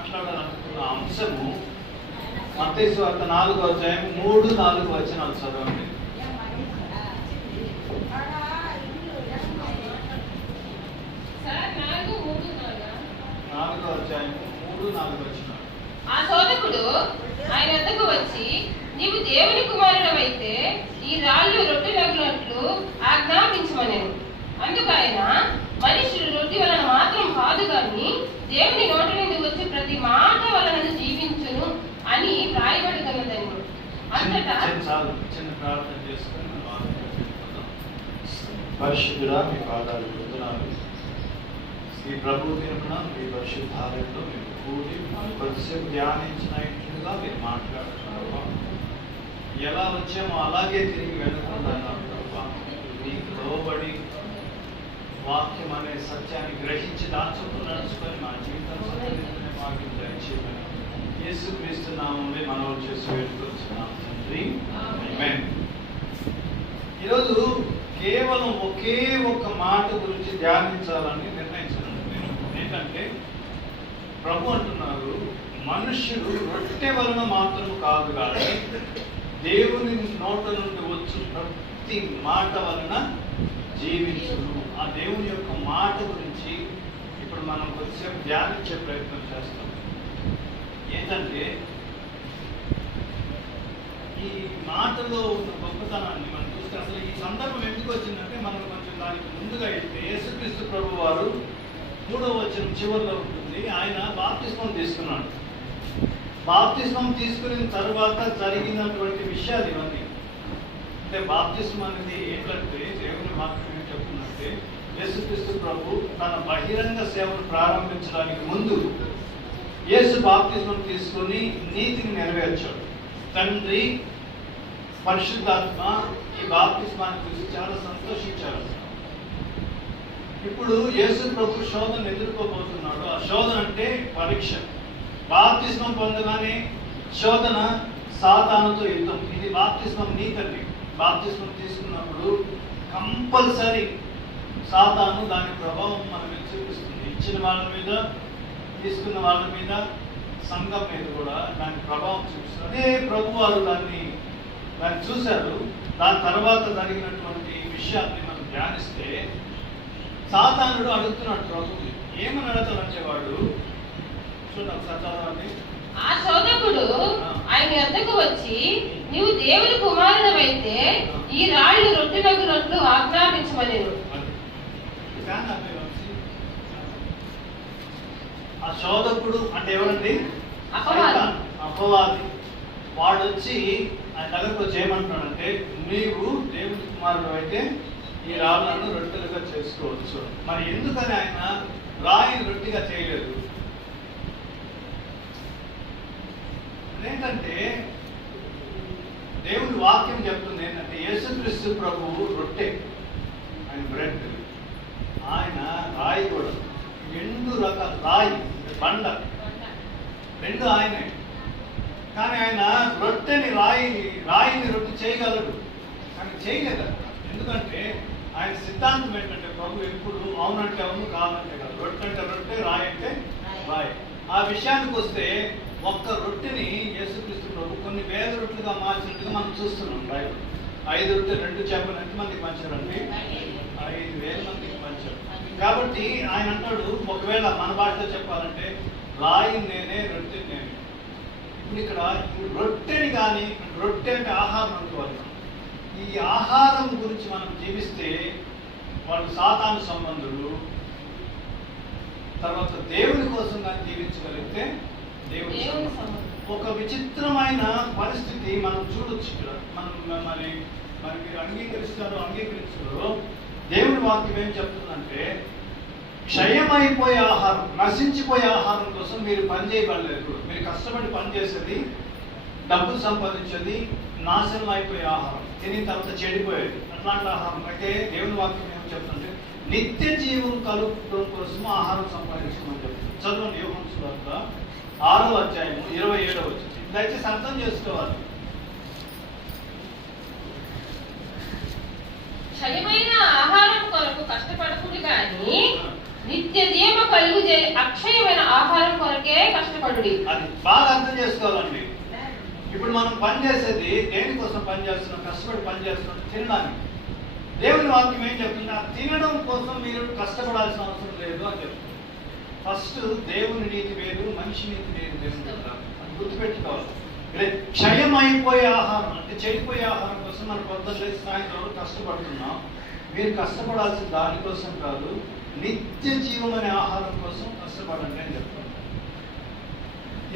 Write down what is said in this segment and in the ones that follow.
మాట్లాడాలనుకున్న అంశము మత్తయి సువార్త 4వ అధ్యాయం 3-4 వచనాలు చదవండి. ఆ శోధకుడు ఆయన వద్దకు వచ్చి, నీవు దేవుని కుమారుడవైతే ఈ రాళ్ళు రొట్టెలగునట్లు ఆజ్ఞాపించమనెను. అందుకు ఆయన, మనుషులు రొట్టె వలన మాత్రం కాదు గాని దేవుని నోటి నుండి వచ్చి ప్రతి మాట వలన జీవించును అని రాయబడుతున్నదని. అంతటా చిన్న ప్రార్థన చేసుకుని పరిశుద్ధుడా, మీ పాదాలు వందనాలు. ఈ ప్రభు దినమున మీ పరిశుద్ధాలయంలో మీరు కూడి కొద్దిసేపు ధ్యానించినట్టుగా మీరు మాట్లాడుతున్నారు. ఎలా వచ్చామో అలాగే తిరిగి వెళ్ళకుండా మీకు లోబడి వాక్యం అనే సత్యాన్ని గ్రహించి దాచుకు నడుచుకొని మా జీవితం సత్యమే వాక్యం దయచేయమని యేసుక్రీస్తు నామములో మనవి చేసి వేడుకొచ్చున్నాం తండ్రి. ఆమేన్. ఈరోజు కేవలం ఒకే ఒక్క మాట గురించి ధ్యానించాలని నిర్ణయించాను. ఏంటంటే ప్రభు అంటున్నారు, మనుష్యుడు రొట్టె వలన మాత్రం కాదు కానీ దేవుని నోట నుండి వచ్చు ప్రతి మాట వలన జీవించును. ఆ దేవుని యొక్క మాట గురించి ఇప్పుడు మనం కొద్దిసేపు ధ్యానించే ప్రయత్నం చేస్తాం. ఏంటంటే ఈ మాటలో ఉన్న గొప్పతనాన్ని మనం చూస్తే అసలు ఈ సందర్భం ఎందుకు వచ్చిందంటే మనం కొంచెం దానికి ముందుగా వెళ్తే యేసుక్రీస్తు ప్రభు వారు 3వ వచనం చివరిలో ఉంటుంది. ఆయన బాప్తిస్మం తీసుకున్నాడు. బాప్తిస్మం తీసుకున్న తర్వాత జరిగినటువంటి విషయాలు ఇవన్నీ. అంటే బాప్తిస్మం అనేది ఏంటంటే దేవుని వాక్యం ఏం చెప్తుందంటే యేసుక్రీస్తు ప్రభు తన బహిరంగ సేవను ప్రారంభించడానికి ముందు యేసు బాప్తిస్మం తీసుకుని నీతిని నెరవేర్చాడు. తండ్రి, పరిశుద్ధాత్మ ఈ బాప్తిస్మాన్ని చూసి చాలా సంతోషించారు. ఇప్పుడు యేసు ప్రభు శోధన ఎదుర్కోబోతున్నాడు. ఆ శోధన అంటే పరీక్ష. బాప్తిస్మం పొందగానే శోధన సాతానుతో యుద్ధం. ఇది బాప్తిస్మం నీతండి. బాప్తిస్మం తీసుకున్నప్పుడు కంపల్సరీ సాతాను దాని ప్రభావం మన మీద చూపిస్తుంది. ఇచ్చిన వాళ్ళ మీద, తీసుకున్న వాళ్ళ మీద, సంఘం మీద కూడా దాని ప్రభావం చూపిస్తుంది. అదే ప్రభు వారు దాన్ని చూశారు. దాని తర్వాత జరిగినటువంటి విషయాన్ని మనం ధ్యానిస్తే సాతానుడు అడుగుతున్నాడు ప్రభు. ఏమని అడుగుతాడంటే వాడు చూడండి ఒకసారి చదవండి. ఆ శోధకుడు ఆయన వద్దకు వచ్చి, నీవు దేవుని కుమారుడవైతే ఈ రాళ్ళు రొట్టెలగునట్లు ఆజ్ఞాపించమనెను. ఆ శోధకుడు అంటే ఎవరండి? అపవాది. వాడు వచ్చి ఆయన దగ్గరకు వచ్చి ఏమంటున్నాడంటే, నీవు దేవుని కుమారుడు అయితే ఈ రాళ్ళను రొట్టెలుగా చేసుకోవచ్చు. మరి ఎందుకని ఆయన రాయిని రొట్టెగా చేయలేదు? ఏంటంటే దేవుని వాక్యం చెప్తుంది ఏంటంటే యేసుక్రీస్తు ప్రభువు రొట్టె, ఆయన బ్రెడ్, ఆయన రాయి కూడా. 2 రకాల రాయి, బండ, 2 ఆయనే. కానీ ఆయన రొట్టెని రాయిని రొట్టె చేయగలడు, కానీ చేయలేదు. ఎందుకంటే ఆయన సిద్ధాంతం ఏంటంటే ప్రభు ఎప్పుడు అవునంటే అవును, కాదంటే కాదు, రొట్టె అంటే రొట్టె, రాయి అంటే రాయి. ఆ విషయానికి వస్తే ఒక్క రొట్టెని యేసుక్రీస్తు ప్రభు కొన్ని వేల రొట్టెలుగా మార్చినట్టుగా మనం చూస్తున్నాం. బైబిల్ 5 రొట్టెలు 2 చేపలు ఎంతమందికి పంచారండి? 5,000 మందికి పంచారు. కాబట్టి ఆయన అంటాడు, ఒకవేళ మన భాషలో చెప్పాలంటే రాయి నేనే, రొట్టె నేనే. ఇప్పుడు ఇక్కడ రొట్టెని కానీ, రొట్టె అంటే ఆహారం అనుకోవాలి. ఈ ఆహారం గురించి మనం జీవిస్తే వాళ్ళు సాతాను సంబంధులు. తర్వాత దేవుని కోసం కానీ జీవించగలిగితే దేవుని ఒక విచిత్రమైన పరిస్థితి మనం చూడొచ్చు. ఇక్కడ మనం మనకి అంగీకరించారో దేవుని వాక్యం ఏం చెప్తుందంటే, క్షయమైపోయే ఆహారం, నశించిపోయే ఆహారం కోసం మీరు పని చేయబడలేదు. మీరు కష్టపడి పని చేసేది, డబ్బులు సంపాదించేది నాశనం అయిపోయే ఆహారం, తిని తర్వాత చెడిపోయేది, అట్లాంటి ఆహారం. అయితే దేవుని వాక్యం ఏం చెప్తుందంటే నిత్య జీవం కలుపుకోవడం కోసం ఆహారం సంపాదించమని చెప్తుంది. చదవండి యోహాను సువార్త 6వ అధ్యాయము 27వ వచనం. దయచేసి అర్థం చేసుకోవాలి. క్షయమైన ఆహారం కొరకు కష్టపడకుడు గాని నిత్య జీవ కలుగు అక్షయమైన ఆహారం కొరకే కష్టపడు. కష్టపడుడి. అది బాగా అర్థం చేసుకోవాలండి. ఇప్పుడు మనం పని చేసేది దేనికోసం పని చేస్తున్నాం? కష్టపడి పని చేస్తున్నాం తినడానికి. దేవుని వాక్యం ఏం చెప్తుంది? ఆ తినడం కోసం మీరు కష్టపడాల్సిన అవసరం లేదు అని చెప్తుంది. ఫస్ట్ దేవుని నీతి వేరు, మనిషి నీతి వేరు. దేవుని అది గుర్తుపెట్టుకోవాలి. క్షయం అయిపోయే ఆహారం అంటే చెడిపోయే ఆహారం కోసం మనం పొద్దున్న లేచి సాయంత్రం కష్టపడుతున్నాం. మీరు కష్టపడాల్సిన దానికోసం కాదు, నిత్య జీవం అనే ఆహారం కోసం కష్టపడండి అని చెప్తాను.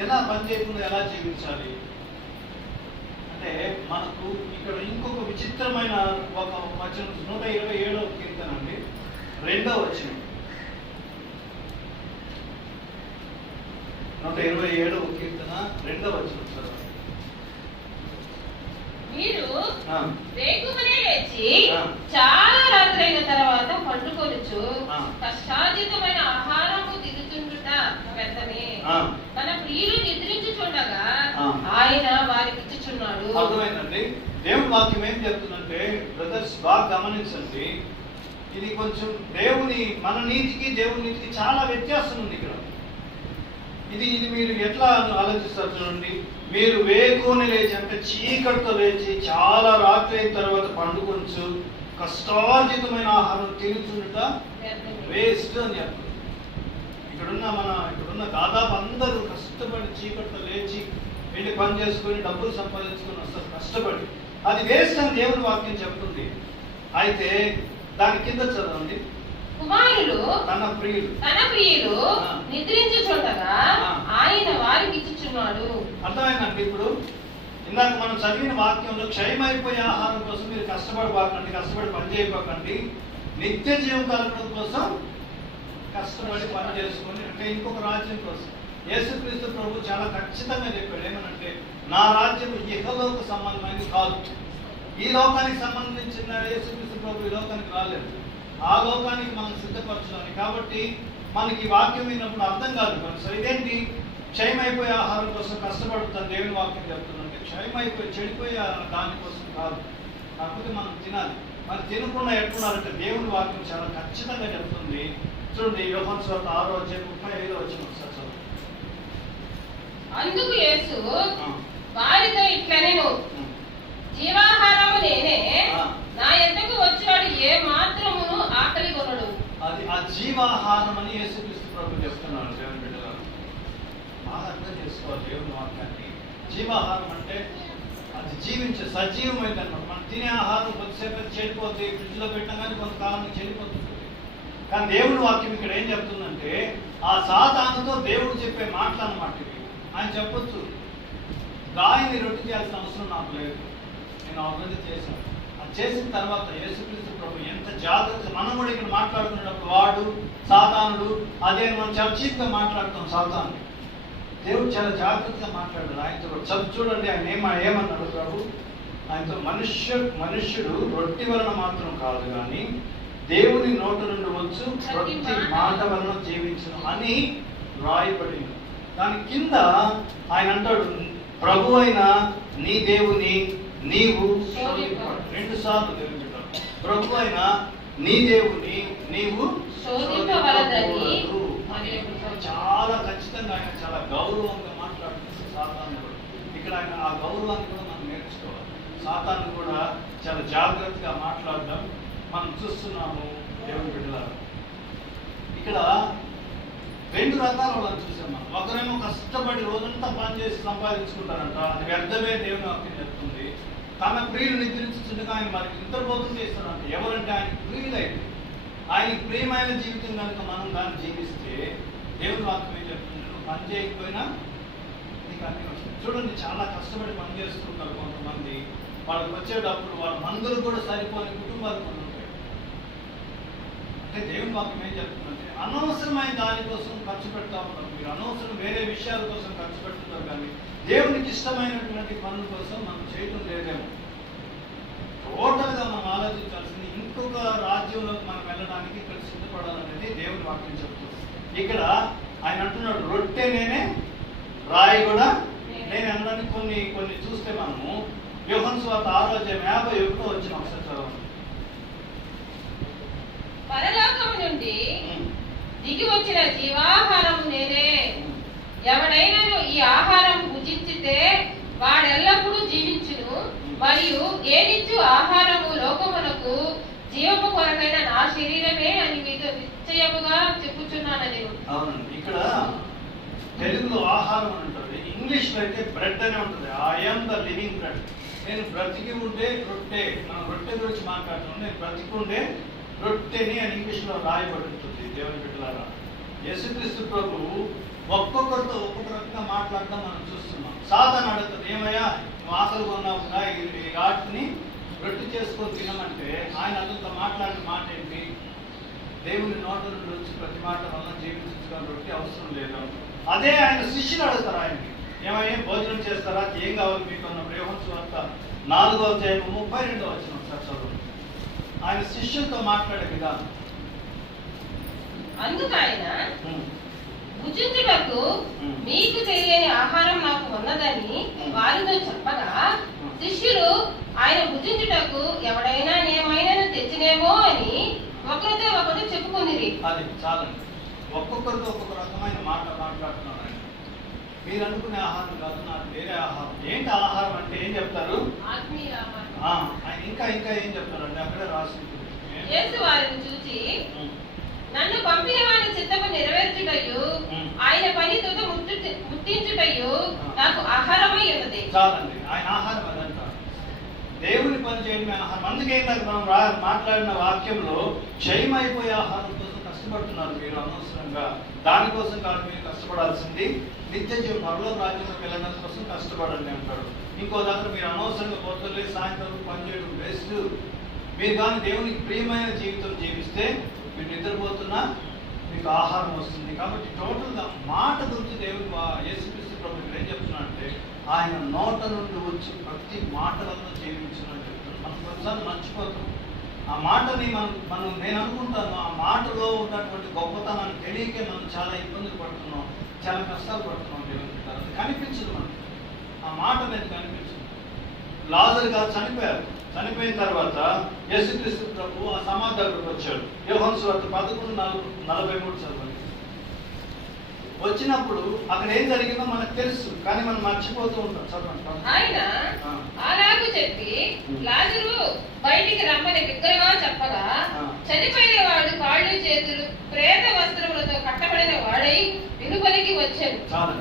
ఎలా పని చేయకుండా ఎలా జీవించాలి అంటే మనకు ఇక్కడ ఇంకొక విచిత్రమైన ఒక వచనం 127వ కీర్తన అండి, 2వ వచనం. 127వ కీర్తన 2వ వచనం సార్. మీరు వేకువనే లేచి చాలా రాత్రైన తర్వాత పండుకొనుచు కష్టార్జితమైన ఆహారము తిరుగుతుండుట వ్యర్థమే. తన ప్రియులు నిద్రించుచుండగా ఆయన వారికి ఇచ్చుచున్నాడు. అర్థమైందండి. దేవుని వాక్యం ఏం చెప్తుందంటే బ్రదర్స్ బాగా గమనించండి. ఇది కొంచెం మన నీతికి దేవుని నీతికి చాలా వ్యత్యాసం ఉంది ఇక్కడ. ఇది మీరు ఎట్లా ఆలోచిస్తారు చూడండి. మీరు వేకువని లేచి అంటే చీకటితో లేచి చాలా రాత్రి అయిన తర్వాత పండుకొంచు కష్టార్జితమైన ఆహారం తిరుగుతుండట వేస్ట్ అని చెప్తారు. ఇక్కడున్న దాదాపు అందరూ కష్టపడి చీకటితో లేచి వెళ్ళి పని చేసుకొని డబ్బులు సంపాదించుకొని వస్తారు కష్టపడి. అది వేస్ట్ అని దేవుని వాక్యం చెప్తుంది. అయితే దాని కింద చదవండి. కుమారులు తన ప్రియులు నిద్రించుచుండగా ఆయన వారికి ఇచ్చుచున్నాడు. అర్థమైందండి. ఇప్పుడు ఇందాక మనం చదివిన వాక్యంలో క్షయమైపోయే ఆహారం కోసం మీరు కష్టపడబాకండి, కష్టపడి పని చేయబాకండి, నిత్య జీవం కలగడం కోసం కష్టపడి పని చేసుకొని అంటే ఇంకొక రాజ్యం కోసం. యేసుక్రీస్తు ప్రభు చాలా ఖచ్చితంగా చెప్పాడు. ఏమనంటే నా రాజ్యం ఇహలోక సంబంధమైనది కాదు. ఈ లోకానికి సంబంధించిన యేసుక్రీస్తు ప్రభు ఈ లోకానికి రాలేదు, ఆ లోకానికి మనం సిద్ధపరచాలి. కాబట్టి మనకి వాక్యం విన్నప్పుడు అర్థం కాదు. సో ఇదేంటి క్షయమైపోయే ఆహారం కోసం కష్టపడుతాను దేవుని వాక్యం చెప్తుందంటే క్షయమైపోయి చెడిపోయే దానికోసం కాదు, కాకపోతే మనం తినాలి. మరి తినకుండా ఎట్టున్నారంటే దేవుని వాక్యం చాలా ఖచ్చితంగా చెప్తుంది. చూడండి యోహాను సువార్త 6:35 ఒకసారి చదువు. అందుకు యేసు వారితో ఇట్లనెను, జీవాహారము నేనే, నా యొద్దకు వచ్చేవాడు ఏ మాత్రమును ఆకలి కొనడు. అది ఆ జీవాహారం అని యేసుక్రీస్తు ప్రభు చెప్తున్నాడు. దేవుని బిడ్డలారా బాగా అర్థం చేసుకోవాలి దేవుని వాక్యాన్ని. జీవాహారం అంటే అది జీవించే సజీవమైంది అనమాట. మనం తినే ఆహారం కొద్దిసేపు చెడిపోతుంది, ఫ్రిడ్జ్లో పెట్టినా కానీ కొంతకాలం చెడిపోతుంది. కానీ దేవుని వాక్యం ఇక్కడ ఏం చెప్తుందంటే ఆ సాతానుతో దేవుడు చెప్పే మాటలు అన్నమాట ఇవి. ఆయన చెప్పొచ్చు, గాయని రొట్టె చేయాల్సిన అవసరం నాకు లేదు, నేను అభివృద్ధి చేశాను. అది చేసిన తర్వాత యేసుక్రీస్తు ప్రభు ఎంత జాగ్రత్త. మనం కూడా ఇక్కడ మాట్లాడుకునేటప్పుడు వాడు సాతానుడు అదే మనం చాలా చీప్గా మాట్లాడుతాం సాతాను. దేవుడు చాలా జాగ్రత్తగా మాట్లాడాడు ఆయనతో కూడా. చూడండి ఆయన ఏమన్నాడు ప్రభు ఆయనతో, మనుష్యుడు రొట్టె వలన మాత్రం కాదు కానీ దేవుని నోటి నుండి వచ్చు ప్రతి మాట వలన జీవించును అని రాయబడింది. దాని కింద ఆయన అంటాడు, ప్రభు అయిన నీ దేవుని నీవు శోధింపడు. 2 సార్లు తెలుగుతాడు, ప్రభు అయిన నీ దేవుని నీవు శోధింపవలదని. చాలా ఖచ్చితంగా ఆయన చాలా గౌరవంగా మాట్లాడుతుంది సాతాను కూడా. ఇక్కడ ఆయన ఆ గౌరవాన్ని కూడా మనం నేర్చుకోవాలి. సాతాను కూడా చాలా జాగ్రత్తగా మాట్లాడడం మనం చూస్తున్నాము దేవుని బిడ్డలారా. ఇక్కడ 2 రకాల వాళ్ళని చూసాం మనం. ఒకరేమో కష్టపడి రోజంతా పని చేసి సంపాదించుకుంటారంట, అది వ్యర్థమే దేవుని వాక్యం చెప్తుంది. తన ప్రియులు నిద్రించుండగా ఆయన మనకి నిద్రపోతుంది చేస్తాడంట. ఎవరంటే ఆయనకి ప్రియులైతే ఆయనకి ప్రియమైన జీవితం కనుక మనం దాన్ని జీవిస్తే దేవుని వాక్యం ఏం చెప్తుంది, నువ్వు పని చేయకపోయినా నీకు అన్నీ వస్తుంది. చూడండి చాలా కష్టపడి పని చేస్తుంటారు కొంతమంది, వాళ్ళకి వచ్చేటప్పుడు వాళ్ళ మందులు కూడా సరిపోని కుటుంబాలు కొన్ని ఉంటాయి. అంటే దేవుని వాక్యం ఏం చెప్తుందంటే అనవసరమైన దానికోసం ఖర్చు పెడతా ఉంటారు. మీరు అనవసరం వేరే విషయాల కోసం ఖర్చు పెడుతుంటారు, కానీ దేవునికి ఇష్టమైనటువంటి పనుల కోసం మనం చేయటం లేదేమో. టోటల్గా మనం ఆలోచించాల్సింది ఇంకొక రాజ్యంలోకి మనం వెళ్ళడానికి ఇక్కడ సిద్ధపడాలనేది దేవుని వాక్యం చెప్తుంది. ఇక్కడ ఆయన అంటున్నాడు, రొట్టె నేనే, రాయి కూడా నేను అనడానికి కొన్ని చూస్తే మనము యోహాను సువార్త 6:51 వచ్చిన ఒకసారి చదవండి. పరలోకము నుండి దిగి వచ్చిన జీవాహారము నేనే, ఎవడైనా విడిచిపెడితే వాడు ఎల్లప్పుడూ జీవించును. మరియు ఏనిచ్చు ఆహారము లోకమునకు జీవము కొరకైన నా శరీరమే అని మీతో నిశ్చయముగా చెప్పుచున్నానని. అవునండి, ఇక్కడ తెలుగులో ఆహారం అని ఉంటుంది, ఇంగ్లీష్ లో అయితే బ్రెడ్ అనే ఉంటుంది. I'm the living bread. నేను బ్రతికి ఉండే రొట్టె. మనం రొట్టె గురించి మాట్లాడుతున్నాం. నేను బ్రతికి ఉండే రొట్టెని అని ఇంగ్లీష్ లో రాయబడి ఉంటుంది. దేవుని బిడ్డలారా, యేసుక్రీస్తు ప్రభువు ఒక్కొక్కరితో ఒక్కొక్క రకంగా మాట్లాడడం మనం చూస్తున్నాం. సాతాను అడుగుతుంది, ఏమయ్యా నువ్వు ఆకలిగా ఉన్నావు కదా, ఈ రాటిని రొట్టె చేసుకొని తినమంటే ఆయన అతనితో మాట్లాడిన మాట ఏంటి? దేవుని నోట నుండి వచ్చి ప్రతి మాట వల్ల జీవించుకోవాలి, రొట్టె అవసరం లేదు. అదే ఆయన శిష్యులు అడుగుతారు ఆయనకి, ఏమయ్యా భోజనం చేస్తారా, ఏం కావాలి మీకు అన్నప్పుడు యోహాను సువార్త 4వ అధ్యాయం 32వ వచనం చదువు. ఆయన శిష్యులతో మాట్లాడే విధానం. అందుకు ఆయన భుజించుటకు మీకు తెలియని ఆహారం నాకు ఉన్నదని వారితో చెప్పగా, శిష్యులు ఆయన భుజించుటకు ఎవడైనా ఏమైనా తెచ్చినేమో అని ఒకరితో ఒకరు చెప్పుకుందిరి. అది చాలండి. ఒక్కొక్కరితో ఒక్కొక్క రకమైన మాట మాట్లాడుతున్నారు ఆయన. మీరు అనుకునే ఆహారం కాదు, నాకు వేరే ఆహారం. ఏంటి ఆహారం అంటే ఏం చెప్తారు? ఆత్మీయ ఆహారం. ఆయన ఇంకా ఇంకా ఏం చెప్తారండి? అక్కడే రాసి యేసు వారిని చూచి, నన్ను పంపిన వారి చిత్తము నెరవేర్చుటయు ఆయన పని తుద ముట్టించుటయు నాకు ఆహారమై ఉన్నది. చాలండి, ఆయన ఆహారం అదంట. దేవుని పని చేయడమే ఆహారం. అందుకే మనం మాట్లాడిన వాక్యంలో క్షయమైపోయే ఆహారం కోసం కష్టపడుతున్నారు మీరు అనవసరంగా. దానికోసం కాదు మీరు కష్టపడాల్సింది, నిత్య జీవం పరలోక రాజ్యంలోకి వెళ్ళడం కోసం కష్టపడండి అంటాడు. ఇంకో దగ్గర మీరు అనవసరంగా పొద్దులే సాయంత్రం పనిచేయడం వేస్ట్. మీరు కానీ దేవునికి ప్రియమైన జీవితం జీవిస్తే మీరు నిద్రపోతున్నా మీకు ఆహారం వస్తుంది. కాబట్టి టోటల్గా మాట గురించి దేవుడు యేసుక్రీస్తు ప్రభు ఏం చెప్తున్నా అంటే, ఆయన నోట నుండి వచ్చి ప్రతి మాట వల్ల జీవించున్నట్టు చెప్తున్నాడు. మనం కొన్నిసార్లు మర్చిపోతాం ఆ మాటని. నేను అనుకుంటాను ఆ మాటలో ఉన్నటువంటి గొప్పతనాన్ని తెలియకే మనం చాలా ఇబ్బందులు పడుతున్నాం, చాలా కష్టాలు పడుతున్నాం. దేవుని అది కనిపించదు మనకి, ఆ మాట అనేది కనిపించదు. లాజరు గారు చనిపోయారు. చనిపోయిన తర్వాత యేసుక్రీస్తు ప్రభు ఆ సమాధి దగ్గరకు వచ్చాడు. యోహాను సువార్త 11:43 చదవండి. వచ్చినప్పుడు అక్కడ ఏం జరిగిందో మనకు తెలుసు, కానీ మనం మర్చిపోతూ ఉంటాం. చదవండి. ఆయన అలాగూ చెప్పి లాజరు బయటికి రమ్మని బిగ్గరగా చెప్పగా, చనిపోయిన వాడు కాళ్ళు చేతులు ప్రేత వస్త్రములతో కట్టబడిన వాడై వెలుపలికి వచ్చాడు. చాలు.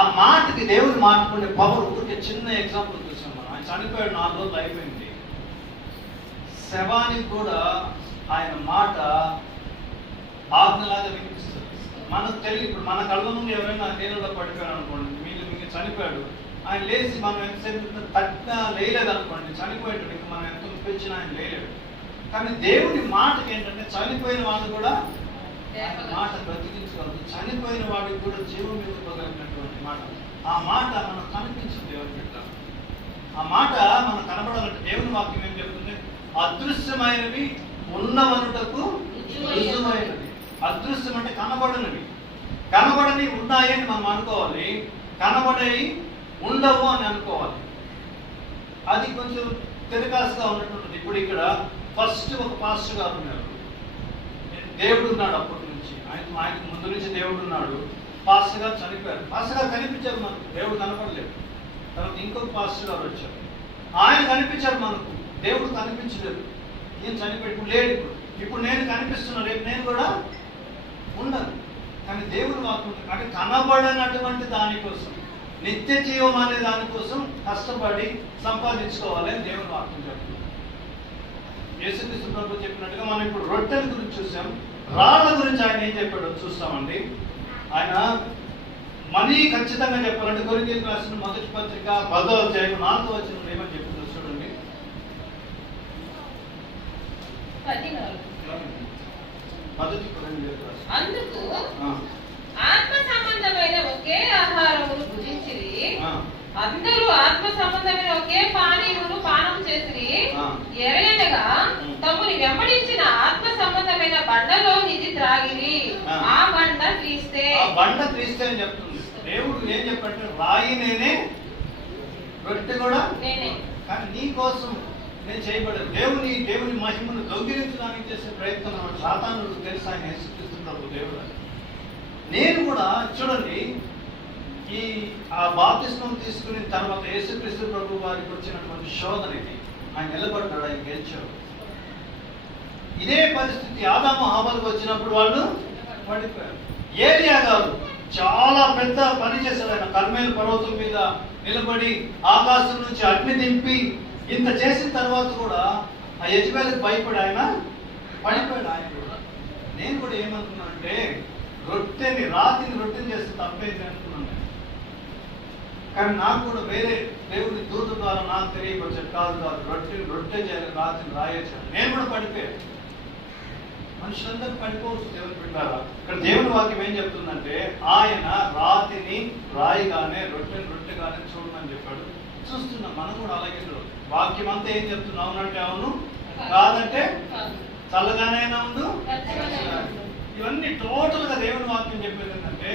ఆ మాటకి దేవుని మాట్లాడే పవర్. ఒక చిన్న ఎగ్జాంపుల్ చూసాం మనం. ఆయన చనిపోయాడు, 4 రోజులు అయిపోయింది. శవానికి కూడా ఆయన మాట ఆజ్ఞలాగా వినిపిస్తుంది. మనకు తెలియదు. ఇప్పుడు మన కళ్ళ ముందు ఎవరైనా నీళ్ళలో పడిపోయాడు అనుకోండి, మీకు చనిపోయాడు, ఆయన లేచి మనం ఎంతసేపు తగ్గా లేలేదు అనుకోండి, చనిపోయాడు. ఇంకా మనం ఎంత పిలిచినా ఆయన లేలేడు. కానీ దేవుని మాటకి ఏంటంటే చనిపోయిన వాళ్ళు కూడా మాట బ్రతికించగలదు. చనిపోయిన వాడికి కూడా జీవం ఇవ్వగలిగినటువంటి మాట. ఆ మాట మనకు కనిపించింది దేవుని బిడ్డ. ఆ మాట మనకు కనబడాలంటే దేవుని వాక్యం ఏం చెప్తుంది? అదృశ్యమైనవి ఉన్నవనుటకు రుజువైనవి. అదృశ్యం అంటే కనబడనివి. కనబడని ఉన్నాయని మనం అనుకోవాలి, కనబడేవి ఉండవు అని అనుకోవాలి. అది కొంచెం తిరగాసుగా ఉన్నట్టు. ఇప్పుడు ఇక్కడ ఫస్ట్ ఒక పాస్టర్ గారు ఉన్నారు. దేవుడు ఉన్నాడు అప్పటి నుంచి, ఆయనకు ముందు నుంచి దేవుడు ఉన్నాడు. పాస్టర్ గారు చనిపోయారు. పాస్టర్ గారు కనిపించారు మనకు, దేవుడు కనపడలేదు. తర్వాత ఇంకొక పాస్టర్ గారు వచ్చారు, ఆయన కనిపించారు మనకు, దేవుడు కనిపించలేదు. నేను చనిపోయి ఇప్పుడు లేడు. ఇప్పుడు నేను కనిపిస్తున్నా, రేపు నేను కూడా ఉండను. కానీ దేవుడు వాక్యం అంటే కనబడనటువంటి దానికోసం, నిత్య జీవం అనే దానికోసం కష్టపడి సంపాదించుకోవాలి అని దేవుడు వాక్యం చెప్తుంది. యేసుక్రీస్తు ప్రభు చెప్పినట్టుగా మనం ఇప్పుడు రొట్టెల గురించి చూసాం. రాళ్ళ గురించి ఆయన ఏం చెప్పాడో చూస్తామండి. ఆయన మనీ ఖచ్చితంగా చెప్పాలంటే కొరింథీయులకు రాసిన మొదటి పత్రిక 10వ అధ్యాయం 4వ వచనం ఏమని చెప్తుందో చూడండి. అందుకు ఆత్మ సంబంధమైన ఒకే ఆహారమును భుజించిరి, అందరూ ఆత్మ సంబంధమైన ఒకే పానీయమును పానం చేసిరి. ఎరయనగా తమని వెంబడించిన ఆత్మ సంబంధమైన బండలో నిధి త్రాగిరి. ఆ బండ క్రీస్తే. బండ క్రీస్తే అని చెప్తుంది. దేవుడు ఏం చెప్పంటే రాయి నేనే, రొట్టె కూడా నేనే. కానీ నీ కోసం నేను చేయబడలేదు. దేవుని మహిమను దొంగిలించడానికి చేసే ప్రయత్నం సాతానుడు తెలుసు. ఆయన యేసుక్రీస్తు ప్రభు దేవుడు. నేను కూడా చూడండి, ఈ ఆ బాప్తిస్మం తీసుకుని తర్వాత యేసుక్రీస్తు ప్రభు వారికి వచ్చినటువంటి శోధన ఇది. ఆయన నిలబడ్డాడు, ఆయన గెలిచాడు. ఇదే పరిస్థితి ఆదాము హవ్వలకు వచ్చినప్పుడు వాళ్ళు పడిపోయారు. ఏలియా గారు చాలా పెద్ద పని చేశాడు. ఆయన కర్మేలు పర్వతం మీద నిలబడి ఆకాశం నుంచి అగ్ని దింపి ఇంత చేసిన తర్వాత కూడా ఆ యజమానికి భయపడి ఆయన పడిపోయాడు. ఆయన కూడా నేను కూడా ఏమనుకున్నానంటే రాతిని రొట్టెని చేస్తే తప్పేది అనుకున్నాను. కానీ నాకు కూడా వేరే దేవుడి దూత ద్వారా నాకు తెలియపరిచాడు, కాదు రొట్టె చేయాలి, రాతిని రాయొచ్చాను. నేను కూడా పడిపోయాను. మనుషులందరూ పడిపోవచ్చు దేవుని బిడ్డారా. ఇక్కడ దేవుని వాక్యం ఏం చెప్తుందంటే ఆయన రాతిని రాయిగానే రొట్టెగానే చూడమని చెప్పాడు. చూస్తున్నాం మనం కూడా అలాగే వాక్యం అంతా ఏం చెప్తున్నాం? అవునంటే అవును, కాదంటే చల్లగానే ఉండు. ఇవన్నీ టోటల్ గా దేవుని వాక్యం చెప్పేది ఏంటంటే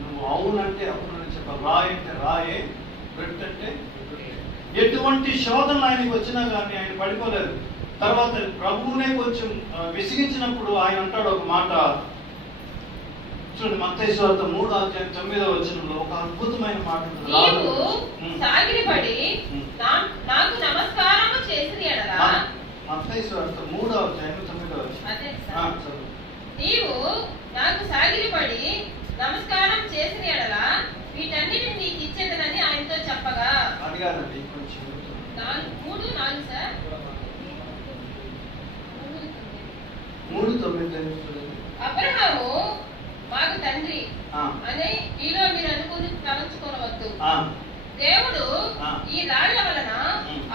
నువ్వు అవునంటే అవునని చెప్పాలి, రాయి అంటే రాయే, రొట్టె అంటే ఎటువంటి శోధనలు ఆయనకి వచ్చినా కానీ ఆయన పడిపోలేదు. తర్వాత ప్రభువునే కొంచెం విసిగించినప్పుడు ఆయన అంటాడు ఒక మాట. చూడండి, మత్తయి సువార్త 3:9 ఒక అద్భుతమైన మాట. మత్తయి సువార్త 3:9. నీవు నాకు సాగిలిపడి నమస్కారం చేసిన ఎడల వీటన్నిటిని నీకు ఇచ్చేదనని ఆయనతో చెప్పగా. అది కాదండి, కొంచెం 3:4 సార్. 3:9. అబ్రహాము మాకు తండ్రి అని మీలో మీరు అనుకుని తలంచుకోవద్దు. దేవుడు ఈ రాళ్ల వలన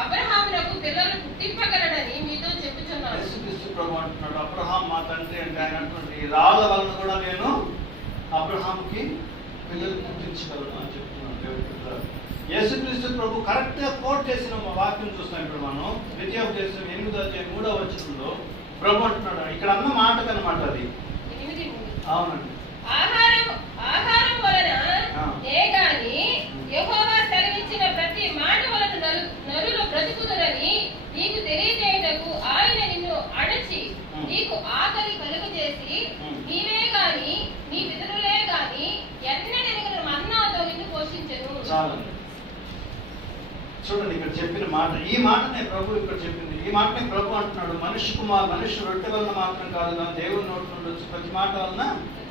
అబ్రహామునకు పిల్లలు పుట్టింపగలడని మీతో చెప్పుచున్నాడు. యేసుక్రీస్తు ప్రభు అంటున్నాడు, అబ్రహాం మా తండ్రి అంటే ఆయన అంటున్నాడు, ఈ రాళ్ల వలన కూడా నేను అబ్రహాంకి పిల్లలు పుట్టించగలను అని చెప్తున్నాను. దేవుడు యేసుక్రీస్తు ప్రభు కరెక్ట్ గా కోట్ చేసిన వాక్యం చూస్తాం. ఇప్పుడు మనం ద్వితీయోపదేశం 8:3 ప్రభు అంటున్నాడు, ఇక్కడ అన్న మాట కనమాట అది. అవునండి. ఆహారం వలన గాని యెహోవా సెలవిచ్చిన ప్రతి మాట వలన నరులు బ్రతుకుదురని నీకు తెలియజేయటకు ఆయన నిన్ను అణచి నీకు ఆకలి కలుగజేసి నీవే గాని నీ పితరులే గాని ఎన్నడెరగని మన్నాతో నిన్ను పోషించెను. చూడండి, ఇక్కడ చెప్పిన మాట, ఈ మాటనే ప్రభు ఇక్కడ చెప్పింది. ఈ మాటనే ప్రభు అంటున్నాడు, మనుషులు రొట్టె వలన మాత్రం కాదు కానీ దేవుని నోటి నుండి వచ్చి ప్రతి మాట వలన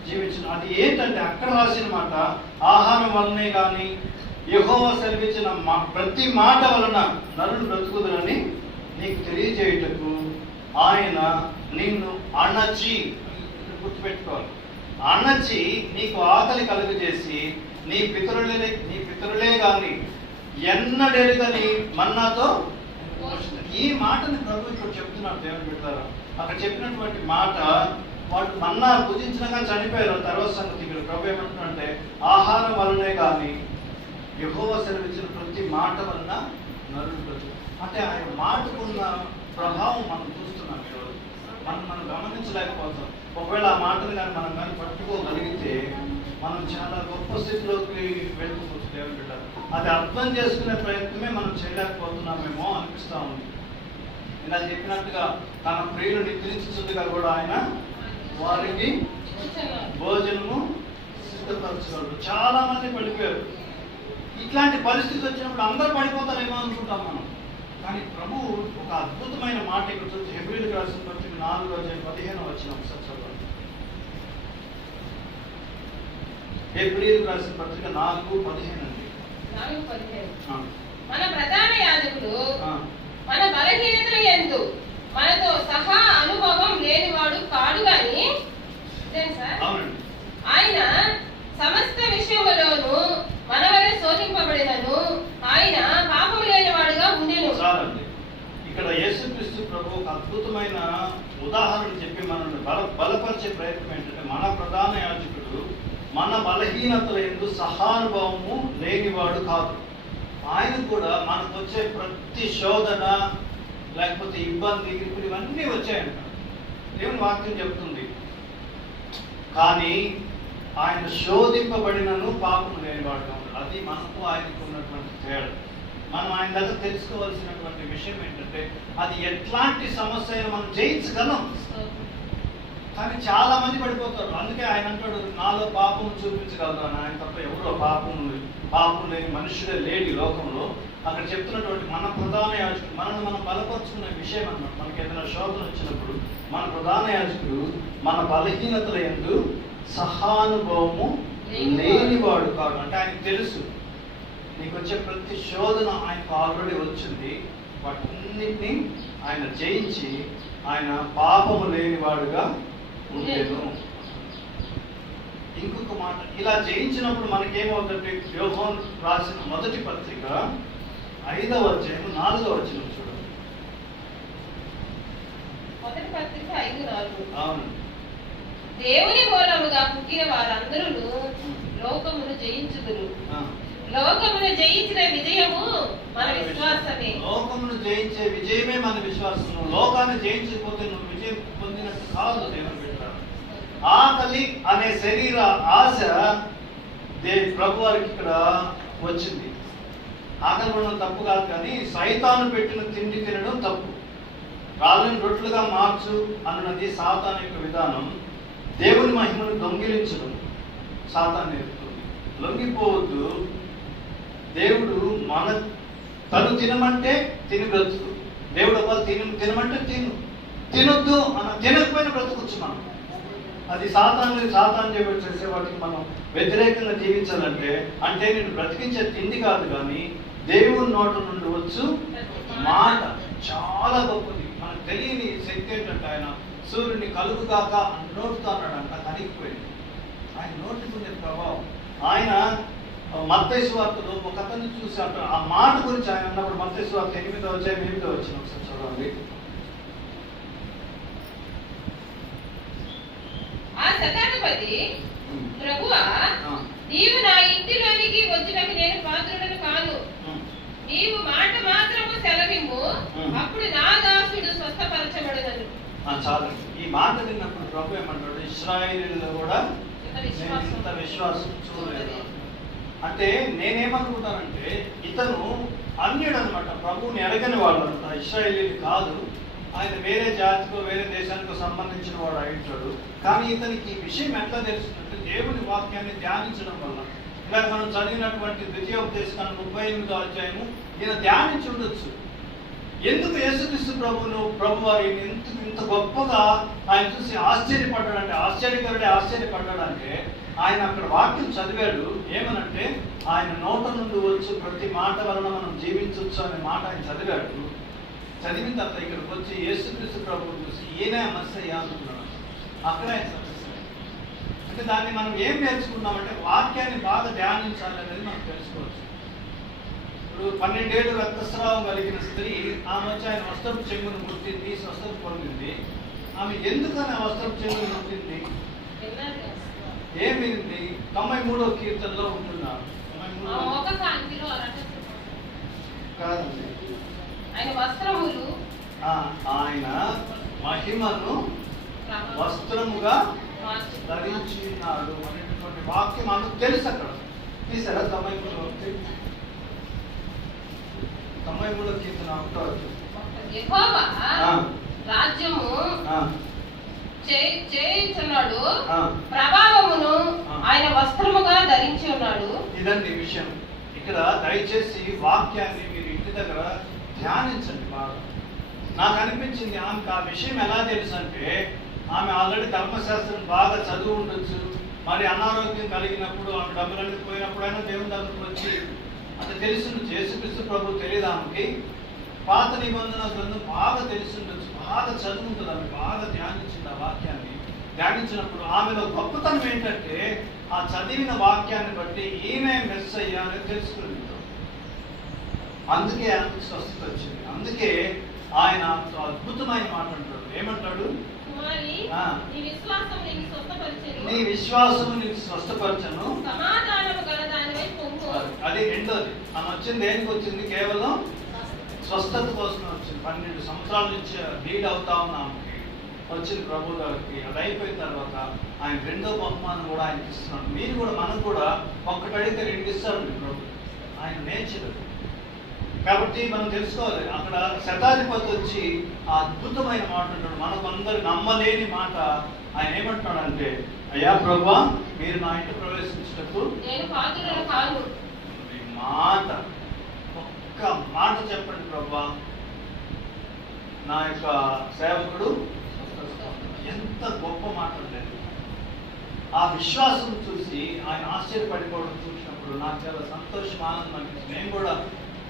జీవించను. అది ఏంటంటే అక్కడ రాసిన మాట ఆహారం వలనే కానీ యెహోవా సెలవిచ్చిన ప్రతి మాట వలన నరులు బ్రతుకుదురని నీకు తెలియజేయుటకు ఆయన నిన్ను అణచి, గుర్తుపెట్టుకోవాలి, అణచి నీకు ఆకలి కలుగజేసి నీ పితరులే కానీ ఎన్నడెరుగని మన్నాతో. ఈ మాటని ప్రభు ఇక్కడ చెప్తున్నాడు. దేవుని బిడ్డలారా, అక్కడ చెప్పినటువంటి మాట వాళ్ళు మన్నా భుజించినగా చనిపోయారు. తర్వాత సంగతి ఇక్కడ ప్రభు ఏమంటున్నాడంటే ఆహారం వలనే కానీ యెహోవా సెలవిచ్చిన ప్రతి మాట వలన నరులు బ్రతుకు. అంటే ఆయన మాటకున్న ప్రభావం మనం చూస్తున్నాం ఈరోజు. మనం గమనించలేకపోతాం. ఒకవేళ ఆ మాటను కానీ మనం కానీ పట్టుకోగలిగితే మనం చాలా గొప్ప స్థితిలోకి వెళ్ళిపోవచ్చు. దేవుని బిడ్డ, అది అర్థం చేసుకునే ప్రయత్నమే మనం చేయలేకపోతున్నామేమో అనిపిస్తూ ఉంది. ఇలా చెప్పినట్టుగా తన ప్రియులు నిద్రించుగా కూడా ఆయన వారికి భోజనము సిద్ధపరచగలరు. చాలా మంది పడిపోయారు. ఇట్లాంటి పరిస్థితి వచ్చినప్పుడు అందరూ పడిపోతారేమో అనుకుంటాం మనం. కానీ ప్రభు ఒక అద్భుతమైన మాట ఇక్కడ చూసి హెబ్రీయులకు రాసిన పత్రిక 4:15 ఒకసారి చదవండి. హెబ్రీయులకు రాసిన పత్రిక 4:15 అండి. 4:15. మన ప్రధాన యాజకుడు మన బలహీనతల యందు మనతో సహా అనుభవం లేనివాడు కాడు గాని ఆయన సమస్త విషయములోనూ మన వలె శోధింపబడినను ఆయన పాపము లేనివాడుగా ఉండెను. చాలండి. ఇక్కడ యేసుక్రీస్తు ప్రభు ఒక అద్భుతమైన ఉదాహరణ చెప్పి మనల్ని బలపరిచే ప్రయత్నం ఏంటంటే మన ప్రధాన యాజకుడు మన బలహీనతల యందు సహానుభవము లేనివాడు కాదు. ఆయన కూడా మనకు వచ్చే ప్రతి శోధన లేకపోతే ఇబ్బంది ఇప్పుడు ఇవన్నీ వచ్చాయంట. దేవుని వాక్యం చెప్తుంది. కానీ ఆయన శోధింపబడినను పాపము లేనివాడు కాదు. అది మనకు ఆయనకు ఉన్నటువంటి తేడా. మనం ఆయన దగ్గర తెలుసుకోవాల్సినటువంటి విషయం ఏంటంటే అది ఎట్లాంటి సమస్య అయినా మనం జయించగలం. కానీ చాలా మంది పడిపోతారు. అందుకే ఆయన అంటాడు, నాలో పాపం చూపించగలరు అని. ఆయన తప్ప ఎవరో పాపం లేని మనుషుడే లేడు ఈ లోకంలో. అక్కడ చెప్తున్నటువంటి మన ప్రధాన యాజకుడు మనల్ని మనం బలపరుచుకునే విషయం అన్నమాట. మనకి ఏదైనా శోధన వచ్చినప్పుడు మన ప్రధాన యాజకుడు మన బలహీనతల యందు సహానుభవము లేనివాడు కాదు. అంటే ఆయనకు తెలుసు నీకు వచ్చే ప్రతి శోధన ఆయనకు ఆల్రెడీ వచ్చింది. వాటన్నిటినీ ఆయన జయించి ఆయన పాపము లేనివాడుగా ఉండేను. ఇంకొక మాట, ఇలా జయించినప్పుడు మనకేమవుతుందంటే యోహాను రాసిన మొదటి పత్రిక 5వ అధ్యాయం 4వ వచనం చూడండి. మొదటి పత్రిక 5:4. అవును. దేవుని మూలముగా పుట్టిన వారందరూ లోకమును జయించుదురు. లోకమును జయించిన విజయము మన విశ్వాసమే. లోకమును జయించే విజయమే మన విశ్వాసం. లోకాన్ని జయించకపోతే నువ్వు విజయం పొందినట్టు కాదు. దేవుని బిడ్డ, ఆకలి అనే శరీర ఆశ ప్రభు వారికి ఇక్కడ వచ్చింది. ఆకలి ఉండడం తప్పు కాదు, కానీ సైతాను పెట్టిన తిండి తినడం తప్పు. రాళ్ళని రొట్లుగా మార్చు అన్నది సాతాను యొక్క విధానం. దేవుని మహిమను దొంగిలించడం సాతాను నేర్పుతుంది. లొంగిపోవద్దు. దేవుడు తను తినమంటే తిని బ్రతుకు. దేవుడు అవ్వాలి తినమంటే తినొద్దు తినకపోయినా బ్రతుకొచ్చు మనం. అది సాతాను చేసే వాటికి మనం వ్యతిరేకంగా జీవించాలంటే, అంటే నేను బ్రతికించే తిండి కాదు, కానీ దేవుని నోట నుండి వచ్చు మాట చాలా గొప్పది. మనకు తెలియని శక్తి ఏంటంటే, ఆయన సూర్యుని కలుగుగాక నోటుతో అన్నాడంట, కరిగిపోయింది. ఆయన నోటికి ఉండే ప్రభావం. ఆయన మత్తయి సువార్తలో ఒక అతన్ని చూసి అంటారు, ఆ మాట గురించి ఆయన అన్నప్పుడు మత్తయి సువార్త 8వ అధ్యాయం 8వ వచనం ఒకసారి చదవండి. ఆ శతాధిపతి, ప్రభువా, నీవు నా ఇంటిలోనికి వచ్చినకు నేను పాత్రుడను కాను. నీవు మాట మాత్రము సెలవిమ్ము, అప్పుడు నా దాసుడు స్వస్థపరచబడును. చాలండి. ఈ మాట విన్నప్పుడు ప్రభు ఏమంటాడు, ఇశ్రాయేలీయుల్లో కూడా ఇంత విశ్వాసం చూడలేదు. అంటే నేనేమనుకుంటానంటే, ఇతను అన్యుడు అనమాట, ప్రభువుని ఎరగని వాడు అనమాట. ఇశ్రాయేలీయులు కాదు, ఆయన వేరే జాతికో వేరే దేశానికో సంబంధించిన వాడు అయింటాడు. కానీ ఇతనికి ఈ విషయం ఎట్లా తెలుస్తుందంటే, దేవుని వాక్యాన్ని ధ్యానించడం వల్ల. ఇలా మనం చదివినటువంటి ద్వితీయోపదేశకాండం 38వ అధ్యాయము ఈయన ధ్యానించి ఉండొచ్చు. ఎందుకు యేసుక్రీస్తు ప్రభు వారిని ఇంత గొప్పగా ఆయన చూసి ఆశ్చర్యపడ్డాడంటే, ఆశ్చర్యపడ్డాడంటే ఆయన అక్కడ వాక్యం చదివాడు. ఏమనంటే, ఆయన నోట నుండి వచ్చు ప్రతి మాట వలన మనం జీవించవచ్చు అనే మాట ఆయన చదివాడు. చదివిన తర్వాత ఇక్కడికి వచ్చి యేసుక్రీస్తు ప్రభువుని చూసి ఈయనే మస్సయ్య అనుకున్నాడు. అక్కడ ఆయన సక్సెస్. అంటే దాన్ని మనం ఏం నేర్చుకున్నామంటే, వాక్యాన్ని బాగా ధ్యానించాలి అనేది మనం తెలుసుకోవచ్చు. ఇప్పుడు 12 ఏళ్ళు రక్తస్రావం కలిగిన స్త్రీ, ఆమె వచ్చి ఆయన వస్త్రపు చెంగును ముట్టింది, స్వస్థత పొందింది. ఆమె ఎందుకని ఆ వస్త్రపు చెంగును ముట్టింది? ఏమింది? 93వ కీర్తనలో ఉంటున్నారు. కాదండి, ఆయన మహిమను వస్త్రముగా ధరించినాడు అనేటువంటి వాక్యం మనకు తెలుసు. అక్కడ తీసారా 93వ కీర్తన ఉంటారు. రాజ్యము చేయించున్నాడు, ప్రభావమును ఆయన వస్త్రముగా ధరించి ఉన్నాడు. ఇదండి విషయం. ఇక్కడ దయచేసి వాక్యాన్ని మీరు ఇంటి దగ్గర ధ్యానించండి బాగా. నాకు అనిపించింది, ఆమెకు ఆ విషయం ఎలా తెలుసు అంటే, ఆమె ఆల్రెడీ ధర్మశాస్త్రం బాగా చదువు ఉండొచ్చు. మరి అనారోగ్యం కలిగినప్పుడు, ఆమె డబ్బులన్నీ పోయినప్పుడు అయినా దేవుని దగ్గరకు వచ్చి అంటే తెలుసు. యేసుక్రీస్తు ప్రభు తెలియదు ఆమెకి. పాత నిబంధన గ్రంథం బాగా తెలిసి ఉండొచ్చు, బాగా చదువు ఉంటుంది. ఆమె బాగా ధ్యానించింది ఆ వాక్యాన్ని. ధ్యానించినప్పుడు ఆమెలో గొప్పతనం ఏంటంటే, ఆ చదివిన వాక్యాన్ని బట్టి ఈమె మెస్సయ్య అనేది తెలుసుకుంది. అందుకే ఆమెకు స్వస్థత వచ్చింది. అందుకే ఆయన అద్భుతమైన మాట అంటాడు. ఏమంటాడు? నీ విశ్వాసము నీకు స్వస్థపరచను. అది రెండోది. ఆమె వచ్చింది దేనికి వచ్చింది? కేవలం స్వస్థత కోసం వచ్చింది. 12 సంవత్సరాల నుంచి లీడ్ అవుతా ఉన్నాము వచ్చింది ప్రభు గారికి. అది అయిపోయిన తర్వాత ఆయన రెండో బహుమానం కూడా ఆయనకి ఇస్తున్నాడు. మీరు కూడా, మనం కూడా ఒక్కటి అడిగితే 2 ఇస్తారు ప్రభు. ఆయన నేర్చరు. కాబట్టి మనం తెలుసుకోవాలి. అక్కడ శతాధిపతి వచ్చి ఆ అద్భుతమైన మాట అంటాడు. మనకు అందరు నమ్మలేని మాట ఆయన ఏమంటున్నాడంటే, అయ్యా ప్రభువా, మీరు నా ఇంటి ప్రవేశించినట్టు నేను పాత్రుడను కాను. ఈ మాట, ఒక్క మాట చెప్పండి ప్రభువా, నా యొక్క సేవకుడు ఎంత గొప్ప మాట లేదు. ఆ విశ్వాసం చూసి ఆయన ఆశ్చర్యపడిపోవడం చూసినప్పుడు నాకు చాలా సంతోషం, ఆనందం అనిపించింది. నేను కూడా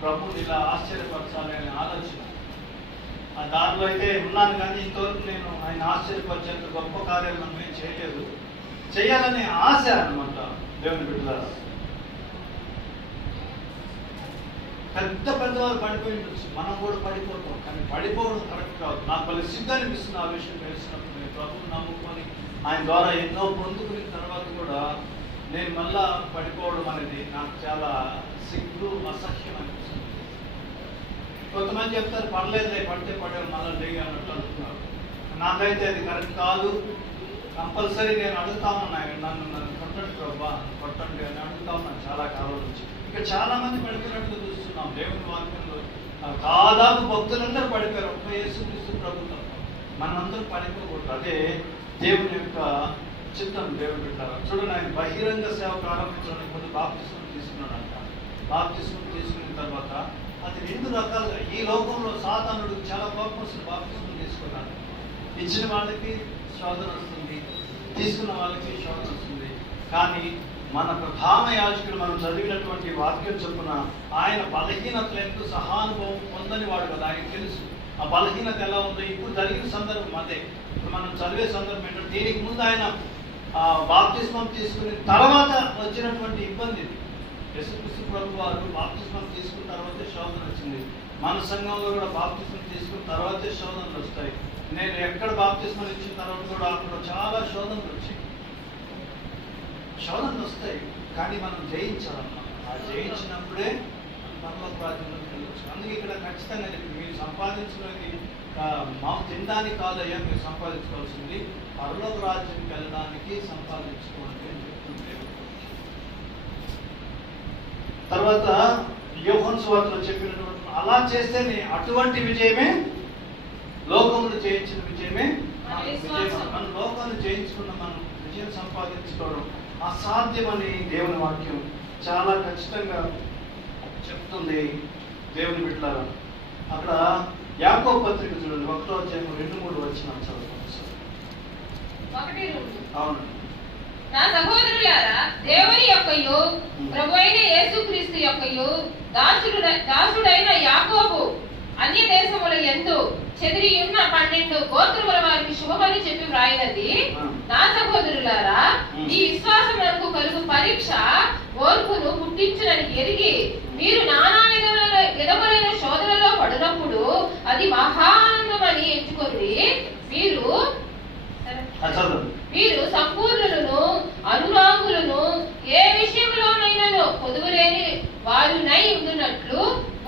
ప్రభుని ఇలా ఆశ్చర్యపరచాలి అనే ఆలోచన ఆ దారిలో అయితే ఉన్నాను, కానీ ఇంతవరకు నేను ఆయన ఆశ్చర్యపరిచేంత గొప్ప కార్యాలు మనం ఏం చేయలేదు. చేయాలనే ఆశ అనమాట దేవుని బిడ్డలారా. పెద్ద పెద్దవారు పడిపోయి ఉండొచ్చు, మనం కూడా పడిపోతాం, కానీ పడిపోవడం కరెక్ట్ కాదు. నాకు పలు సిగ్గు అనిపిస్తుంది ఆ విషయం తెలిసినప్పుడు. నేను ప్రభువుని నమ్ముకొని ఆయన ద్వారా ఎన్నో పొందుకున్న తర్వాత కూడా నేను మళ్ళా పడిపోవడం అనేది నాకు చాలా సిగ్గు, అసహ్యం అనిపిస్తుంది. కొంతమంది చెప్తారు పడలేదులే, పడితే పడారు, మళ్ళీ లేగి అన్నట్టు అంటున్నారు. నాకైతే అది కరెక్ట్ కాదు. కంపల్సరీ నేను అడుగుతా ఉన్నాను, నన్ను కొట్టండి ప్రభా, కొట్టండి అని అడుగుతా ఉన్నాను చాలా కాలం నుంచి. ఇక చాలా మంది పడిపోయినట్టుగా చూస్తున్నాం దేవుని వాక్యంలో. దాదాపు భక్తులందరూ పడిపోయారు, ఒక్క యేసుక్రీస్తు ప్రభుత్వం. మనందరూ పడిపోకూడదు, అదే దేవుని యొక్క చిత్తం. దేవుని పెట్టారు చూడండి, ఆయన బహిరంగ సేవ ప్రారంభించడానికి ముందు బాప్తిస్మం తీసుకున్నాడంట. బాప్తిస్మం తీసుకున్న తర్వాత అది 2 రకాలుగా, ఈ లోకంలో సాతానుడు చాలా కోపం వస్తుంది బాప్తిస్మం తీసుకున్నాడు. ఇచ్చిన వాళ్ళకి శోధన వస్తుంది, తీసుకున్న వాళ్ళకి శోధన వస్తుంది. కానీ మన ప్రధాన యాజకుడు మనం చదివినటువంటి వాక్యం చొప్పున ఆయన బలహీనతలకు సహానుభవం పొందని వాడు కదా, ఆయనకు తెలుసు ఆ బలహీనత ఎలా ఉందో. ఇప్పుడు జరిగిన సందర్భం అదే, ఇప్పుడు మనం చదివే సందర్భం ఏంటంటే, దీనికి ముందు ఆయన బాప్తిస్మం తీసుకున్న తర్వాత వచ్చినటువంటి ఇబ్బంది ఇది. యేసుక్రీస్తు ప్రభు వారు బాప్తిస్మం తీసుకున్న తర్వాతే శోధన వచ్చింది. మన సంఘంలో కూడా బాప్తిస్మం తీసుకున్న తర్వాతే శోధనలు వస్తాయి. నేను ఎక్కడ బాప్తిస్మం ఇచ్చిన తర్వాత కూడా అక్కడ చాలా శోధనలు వచ్చాయి. శోధనలు వస్తాయి, కానీ మనం జయించాలన్నమాట. ఆ జయించినప్పుడే పరలోక రాజ్యంలోకి వెళ్ళవచ్చు. అందుకే ఇక్కడ ఖచ్చితంగా చెప్పి, మీరు సంపాదించుకునేది మాకు తినడానికి కాదయ్యా, మీరు సంపాదించుకోవాల్సింది పరలోక రాజ్యానికి వెళ్ళడానికి సంపాదించుకోండి అని చెప్తుంది. తర్వాత యోహాను సువార్తలో చెప్పినటువంటి అలా చేస్తేనే అటువంటి విజయమే లోకమును జయించిన విజయమే విజయం. మన లోకాన్ని జయించుకున్న మనం విజయం సంపాదించుకోవడం అసాధ్యమని దేవుని వాక్యం చాలా ఖచ్చితంగా చెప్తుంది. దేవుని బిడ్డలారా, అక్కడ యాకోబు పత్రిక చూడండి, 1వ అధ్యాయం 2-3 వచనాలు చదువుకోండి సార్. అవునండి. నా సహోదరులారా, దేవుని యొక్కయు ప్రభువైన యేసుక్రీస్తు యొక్కయు దాసుడైన యాకోబు అన్య దేశముల యందు చెదిరి ఉన్న 12 గోత్రముల వారికి శుభమని చెప్పి వ్రాయినది, నా సహోదరులారా, ఈ విశ్వాసమునకు కలుగు పరీక్ష ఓర్పును పుట్టించునని ఎరిగి మీరు నానా విధములైన శోధనలో పడినప్పుడు అది మహానందమని ఎంచుకొని మీరు సంపూర్ణులను అనురాగులను ఏ విషయంలోనైనా పొదువులేని వారునై ఉండునట్లు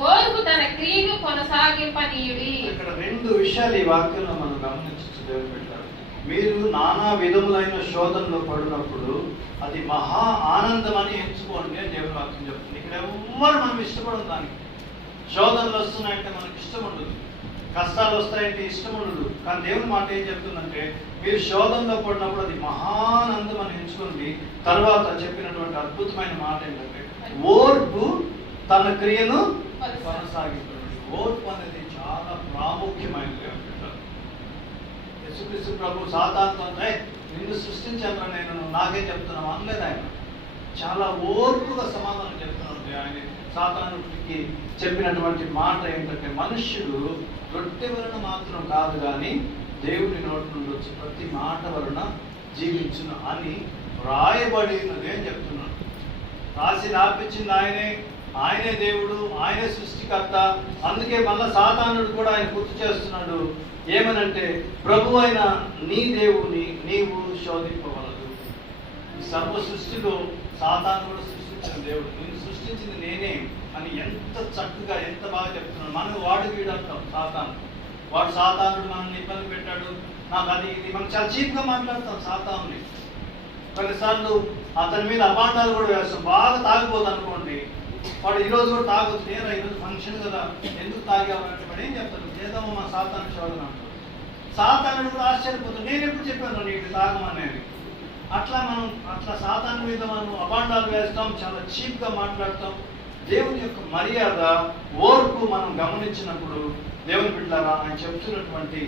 ఓర్పు తన క్రియను కొనసాగింపనీయుడి. ఇక్కడ 2 విషయాలు ఈ వాక్యంలో మనం గమనించవచ్చు. దేవుని పెట్టారు, మీరు నానా విధములైన శోధనలో పడినప్పుడు అది మహా ఆనందం అని ఎంచుకోండి అని దేవుని వాక్యం చెప్తుంది. ఇక్కడ ఎవ్వరు మనం ఇష్టపడదు దానికి. శోధనలు వస్తున్నాయంటే మనకి ఇష్టం ఉండదు, కష్టాలు వస్తాయంటే ఇష్టం ఉండదు. కానీ దేవుని మాట ఏం చెప్తుందంటే, మీరు శోధనలో పడినప్పుడు అది మహానందం అని ఎంచుకోండి. తర్వాత చెప్పినటువంటి అద్భుతమైన మాట ఏంటంటే, ఓర్పు తన క్రియను కొనసాగిస్తుంది. ఓర్పు అనేది చాలా ప్రాముఖ్యమైనది అంటారు. యేసుక్రీస్తు ప్రభు సాతానుతో నిన్ను సృష్టించాను నేను, నాకేం చెప్తున్నావు అనలేదు ఆయన. చాలా ఓర్పుగా సమాధానం చెప్తున్నాడు. ఆయన సాతానుడికి చెప్పినటువంటి మాట ఏంటంటే, మనుష్యుడు రొట్టె వలన మాత్రం కాదు కానీ దేవుని నోటి నుండి వచ్చి ప్రతి మాట వలన జీవించును అని వ్రాయబడినది అని చెప్తున్నాడు. రాసి రాపించింది ఆయనే దేవుడు, ఆయనే సృష్టికర్త. అందుకే మళ్ళా సాతానుడు కూడా ఆయన గుర్తు చేస్తున్నాడు. ఏమనంటే, ప్రభు అయిన నీ దేవుని నీవు శోధింపవలదు. సర్వ సృష్టిలో సాతాను కూడా సృష్టించిన దేవుడు, నేను సృష్టించింది నేనే అని ఎంత చక్కగా ఎంత బాగా చెప్తున్నాడు. మనం వాడు వీడంటాం సాతాను, వాడు సాతానుడు మనల్ని ఇబ్బంది పెట్టాడు, నాకు అది ఇది, మనం చాలా చీప్గా మాట్లాడతాం సాతానుని. కొన్నిసార్లు అతని మీద అపాండాలు కూడా వేస్తాం. బాగా తాగిపోదు అనుకోండి, వాడు ఈరోజు కూడా తాగొచ్చు, లేదా ఈరోజు ఫంక్షన్ కదా ఎందుకు తాగావు అంటే వాడు ఏం చెప్తాడు, చేద్దామో మా సాతాను శోధన అంటాడు. సాతానుడు కూడా ఆశ్చర్యపోతాడు, నేను ఎప్పుడు చెప్పాను నీకు తాగమనేది. అట్లా సాతాను మీద మనం అబాండాలు వేస్తాం, చాలా చీప్గా మాట్లాడతాం. దేవుని యొక్క మర్యాద, ఓర్పు మనం గమనించినప్పుడు దేవుని బిడ్డలారా ఆయన చెప్తున్నటువంటి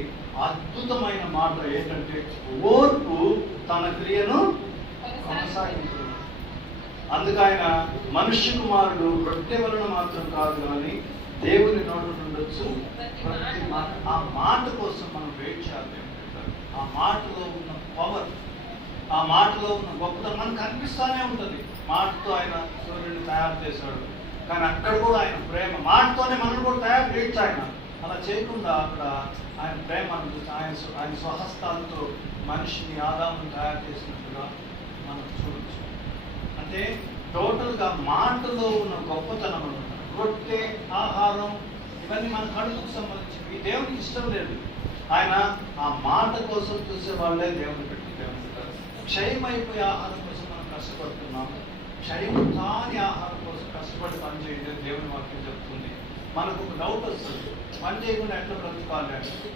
అద్భుతమైన మాట ఏంటంటే, ఓర్పు తన క్రియను కొనసాగించును. అందుకు ఆయన మనుష్య కుమారుడు రొట్టె వలన మాత్రం కాదు కానీ దేవుని నోటి నుండొచ్చు ప్రతి మాట. ఆ మాట కోసం మనం వెయిట్ చేయాలి. ఆ మాటలో ఉన్న పవర్, ఆ మాటలో ఉన్న గొప్పతనం మనకు కనిపిస్తూనే ఉంటుంది. మాటతో ఆయన సూర్యుడిని తయారు చేశాడు, కానీ అక్కడ కూడా ఆయన ప్రేమ, మాటతోనే మనం కూడా తయారు చేయొచ్చు. ఆయన అలా చేయకుండా అక్కడ ఆయన ప్రేమ ఆయన స్వహస్తాలతో మనిషిని, ఆదాముని తయారు చేసినట్టుగా మనం చూడొచ్చు. అంటే టోటల్గా మాటలో ఉన్న గొప్పతనం అన్నమాట. రొట్టె, ఆహారం ఇవన్నీ మన కడుపుకు సంబంధించినవి. దేవునికి ఇష్టం లేదు. ఆయన ఆ మాట కోసం చూసే వాళ్ళే దేవుని పెట్టి క్షయమైపోయే ఆహారం కోసం మనం కష్టపడుతున్నాం. క్షయం కాని ఆహారం కోసం కష్టపడి పని చేయలేదు దేవుని వాక్యం చెప్తుంది. మనకు ఒక డౌట్ వస్తుంది, పని చేయకుండా ఎట్లా బ్రతకాలి అంటే.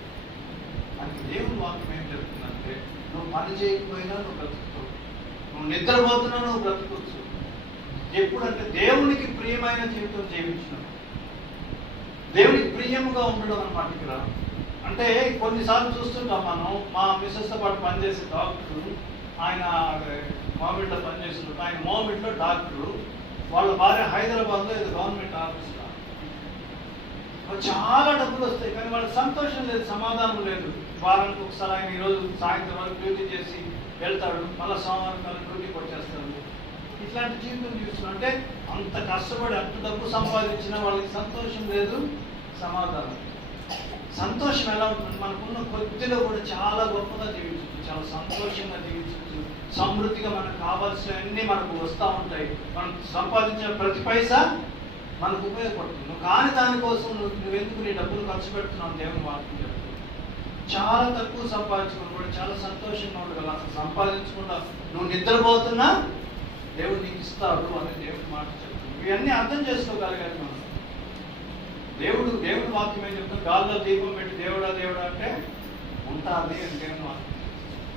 మనకి దేవుని వాక్యం ఏం చెప్తుందంటే, నువ్వు పని చేయకపోయినా నువ్వు బ్రతుకుతావు, నువ్వు నిద్రపోతున్నా నువ్వు బ్రతుకోవచ్చు. ఎప్పుడంటే దేవునికి ప్రియమైన జీవితం జీవించడం, దేవునికి ప్రియముగా ఉండడం అన్నమాట. ఇక్కడ అంటే కొన్నిసార్లు చూస్తుంటాం మనం, మా మిస్సెస్తో పాటు పనిచేసే డాక్టరు, ఆయన మోమిట్లో పనిచేస్తున్నట్టు, ఆయన మోమిట్లో డాక్టరు, వాళ్ళ భార్య హైదరాబాద్లో ఏదో గవర్నమెంట్ ఆఫీస్లో. చాలా డబ్బులు వస్తాయి కానీ వాళ్ళకి సంతోషం లేదు, సమాధానం లేదు. వారానికి ఒకసారి ఆయన ఈరోజు సాయంత్రం వరకు డ్యూటీ చేసి వెళ్తాడు, మళ్ళీ సోమవారం కల్లా డ్యూటీకి వచ్చేస్తాడు. ఇట్లాంటి జీవితం చూస్తున్నాం. అంటే అంత కష్టపడి అంత డబ్బు సంపాదించిన వాళ్ళకి సంతోషం లేదు, సమాధానం. సంతోషం ఎలా ఉంటుంది? మనకున్న కొద్దిలో కూడా చాలా గొప్పగా జీవించవచ్చు, చాలా సంతోషంగా జీవించవచ్చు, సమృద్ధిగా మనకు కావాల్సినవన్నీ మనకు వస్తూ ఉంటాయి. మనం సంపాదించిన ప్రతి పైసా మనకు ఉపయోగపడుతుంది. కానీ దానికోసం నువ్వెందుకు నీ డబ్బులు ఖర్చు పెడుతున్నావు? దేవుని వాక్యం చెప్తుంది. చాలా తక్కువ సంపాదించుకుని కూడా చాలా సంతోషంగా ఉండగల. అసలు సంపాదించకుండా నువ్వు నిద్రపోతున్నా దేవుడు నీకు ఇస్తాడు అని దేవుడి మాట చెప్తుంది. ఇవన్నీ అర్థం చేసుకోగలిగాలి మనం. దేవుడి వాక్యం ఏం చెప్తాం? గాల్లో దీపం పెట్టి దేవుడా దేవుడా అంటే ఉంటుంది అని దేవుని వాక్యం.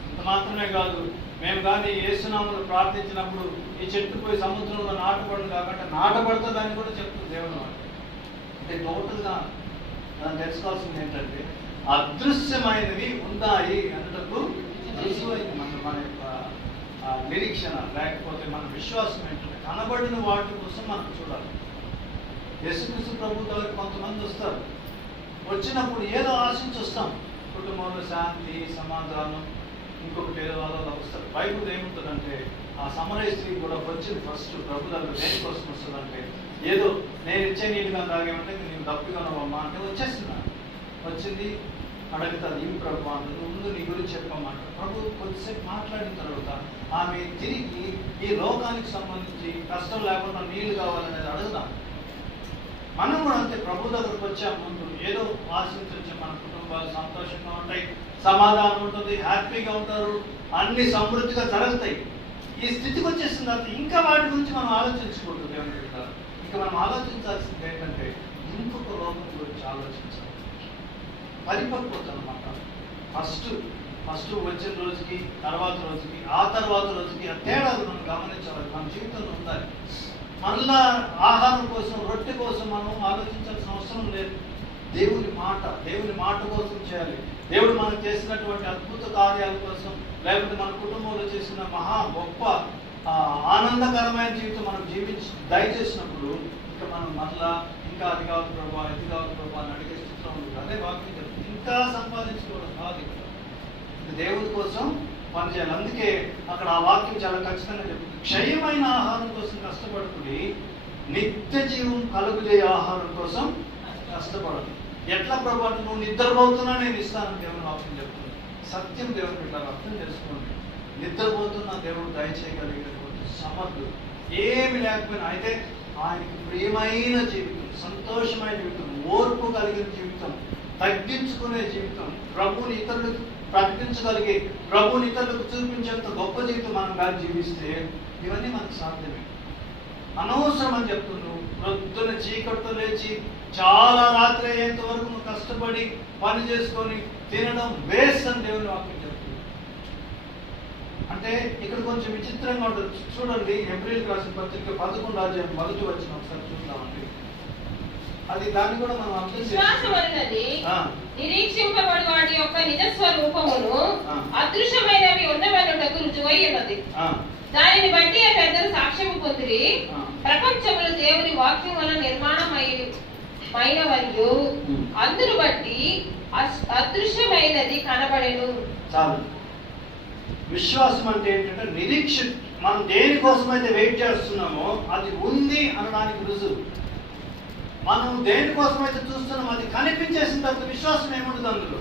అంత మాత్రమే కాదు, మేము కానీ యేసునామములో ప్రార్థించినప్పుడు ఈ చెట్టు పోయి సముద్రంలో నాటపడదు కాబట్టి నాటపడుతుందని కూడా చెప్తుంది దేవుని వాక్యం. అంటే టోటల్గా మనం తెలుసుకోవాల్సింది ఏంటంటే, అదృశ్యమైనవి ఉన్నాయి అన్నటకు రుజువైంది మన యొక్క నిరీక్షణ, లేకపోతే మన విశ్వాసం ఏంటంటే కనబడిన వాటి కోసం మనం చూడాలి. యేసుక్రీస్తు ప్రభు దగ్గర కొంతమంది వస్తారు, వచ్చినప్పుడు ఏదో ఆశించి వస్తాం, కుటుంబంలో శాంతి, సమాధానం, ఇంకొకటి ఏదో అలా వస్తారు. బైబుల్ ఏముంటుందంటే, ఆ సమరయ స్త్రీ కూడా వచ్చింది ఫస్ట్ ప్రభు దగ్గర దేనికోసం వస్తుందంటే, ఏదో నేను ఇచ్చే నీళ్ళుగా తాగేమంటే నేను తప్పికొనవమ్మా అంటే వచ్చేస్తున్నాను. వచ్చింది, అడుగుతుంది, ఏం ప్రభు అంటే ముందు నీ గురించి చెప్పమంట. ప్రభు కొద్దిసేపు మాట్లాడిన తర్వాత ఆమె తిరిగి ఈ లోకానికి సంబంధించి కష్టం లేకుండా నీళ్లు కావాలనేది అడుగుదాం. మనం కూడా అంతే, ప్రభు దగ్గరకు వచ్చే ముందు ఏదో ఆశించవచ్చు. మన కుటుంబాలు సంతోషంగా ఉంటాయి, సమాధానం ఉంటుంది, హ్యాపీగా ఉంటారు, అన్ని సమృద్ధిగా జరుగుతాయి. ఈ స్థితికి వచ్చేసిన తర్వాత ఇంకా వాటి గురించి మనం ఆలోచించకూడదు. దేవుని బిడ్డ, ఇంకా మనం ఆలోచించాల్సింది ఏంటంటే ఇంకొక లోకం గురించి ఆలోచించాలి. పరిపక్వత అన్నమాట. ఫస్ట్ వచ్చిన రోజుకి, తర్వాత రోజుకి, ఆ తర్వాత రోజుకి ఆ తేడాలు మనం గమనించాలి. మన జీవితంలో ఉండాలి. మళ్ళా ఆహారం కోసం, రొట్టె కోసం మనం ఆలోచించాల్సిన అవసరం లేదు. దేవుని మాట కోసం చేయాలి. దేవుడు మనకు చేసినటువంటి అద్భుత కార్యాల కోసం, లేకపోతే మన కుటుంబంలో చేసిన మహా గొప్ప ఆనందకరమైన జీవితం మనం దయచేసినప్పుడు ఇంకా మనం మళ్ళా ఇంకా అది కావాలి ప్రభావ, ఇది కావాలి ప్రభావ అని అడిగే స్థితిలో ఉంటుంది. అదే వాక్యం చెప్తుంది. ఇంకా సంపాదించుకోవడం కాదు, ఇక్కడ దేవుని కోసం పనిచేయాలి. అందుకే అక్కడ ఆ వాక్యం చాలా ఖచ్చితంగా చెప్తుంది, క్షయమైన ఆహారం కోసం కష్టపడుతుంది, నిత్య జీవం కలుగులే ఆహారం కోసం కష్టపడదు. ఎట్లా ప్రభావం? నువ్వు నిద్రపోతున్నా నేను ఇస్తానని దేవుని వాక్యం చెప్తుంది. సత్యం దేవుని బిడ్డ అర్థం చేసుకోండి. నిద్రపోతున్నా దేవుడు దయచేయగలిగినటువంటి సమర్థుడు. ఏమి లేకపోయినా అయితే ఆయనకి ప్రియమైన జీవితం, సంతోషమైన జీవితం, ఓర్పు కలిగిన జీవితం, తగ్గించుకునే జీవితం, ప్రభుని ఇతరులకు ప్రకటించగలిగే, ప్రభుని ఇతరులకు చూపించేంత గొప్ప జీవితం మనం కానీ జీవిస్తే ఇవన్నీ మనకు సాధ్యమే. అనవసరం అని చెప్తున్నావు. ప్రొద్దున చీకటితో లేచి చాలా రాత్రి అయ్యేంత వరకు నువ్వు కష్టపడి పని చేసుకొని తినడం వేస్ట్ అని దేవుని వాక్యం చెప్తుంది. అంటే ఇక్కడ కొంచెం విచిత్రంగా ఉంటుంది. చూడండి, ఏప్రిల్ రాసిన పత్రిక 11వ అధ్యాయం 1వ వచనం ఒకసారి చూద్దామండి. అది దాన్ని కూడా మనం అర్థం విశ్వాసం అన్నది నిరీక్షింపబడు వాటి యొక్క నిజ స్వరూపమును అదృశ్యమైనవి ఉన్నవనుటకు రుజువై ఉన్నది. దానిని బట్టి పెద్దలు సాక్ష్యము పొందిరి, ప్రపంచములు దేవుని వాక్యం వల్ల నిర్మాణమైనవరియు అందును బట్టి అదృశ్యమైనది కనబడెను. చాలు. విశ్వాసం అంటే ఏంటంటే నిరీక్ష, మనం దేనికోసమైతే వెయిట్ చేస్తున్నామో అది ఉంది అనడానికి రుజువు. మనం దేనికోసమైతే చూస్తున్నామో అది కనిపించేసిన తర్వాత విశ్వాసం ఏముండదు అందులో.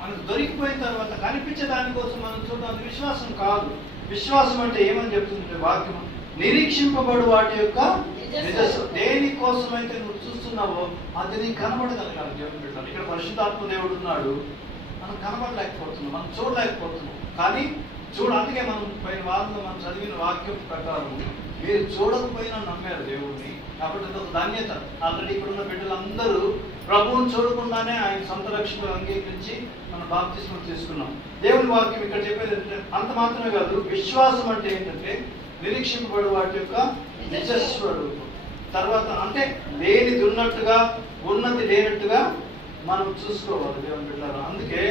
మనకు దొరికిపోయిన తర్వాత కనిపించే దానికోసం మనం చూడడం అది విశ్వాసం కాదు. విశ్వాసం అంటే ఏమని చెప్తుంది వాక్యం? నిరీక్షింపబడు వాటి యొక్క నిజస్సు. దేనికోసమైతే నువ్వు చూస్తున్నావో అది నీకు కనబడగలగాలి. దేవుని బిడ్డలు, ఇక్కడ పరిశుద్ధాత్మ దేవుడు ఉన్నాడు, మనం కనబడలేకపోతున్నాం, మనం చూడలేకపోతున్నాం. కానీ అందుకే మనం పైన వారంలో మనం చదివిన వాక్యం ప్రకారం మీరు చూడకపోయినా నమ్మారు దేవుడిని, కాబట్టి అది ఒక ధన్యత. ఆల్రెడీ ఇప్పుడున్న బిడ్డలందరూ ప్రభువుని చూడకుండానే ఆయన సొంత రక్షణను అంగీకరించి మనం బాప్తిస్మం తీసుకున్నాం. దేవుని వాక్యం ఇక్కడ చెప్పేది ఏంటంటే అంత మాత్రమే కాదు, విశ్వాసం అంటే ఏంటంటే నిరీక్షింపబడు వాటి యొక్క నిజస్వరూపం. తర్వాత అంటే లేనిది ఉన్నట్టుగా, ఉన్నది లేనట్టుగా మనం చూసుకోవాలి దేవుని బిడ్డలారా. అందుకే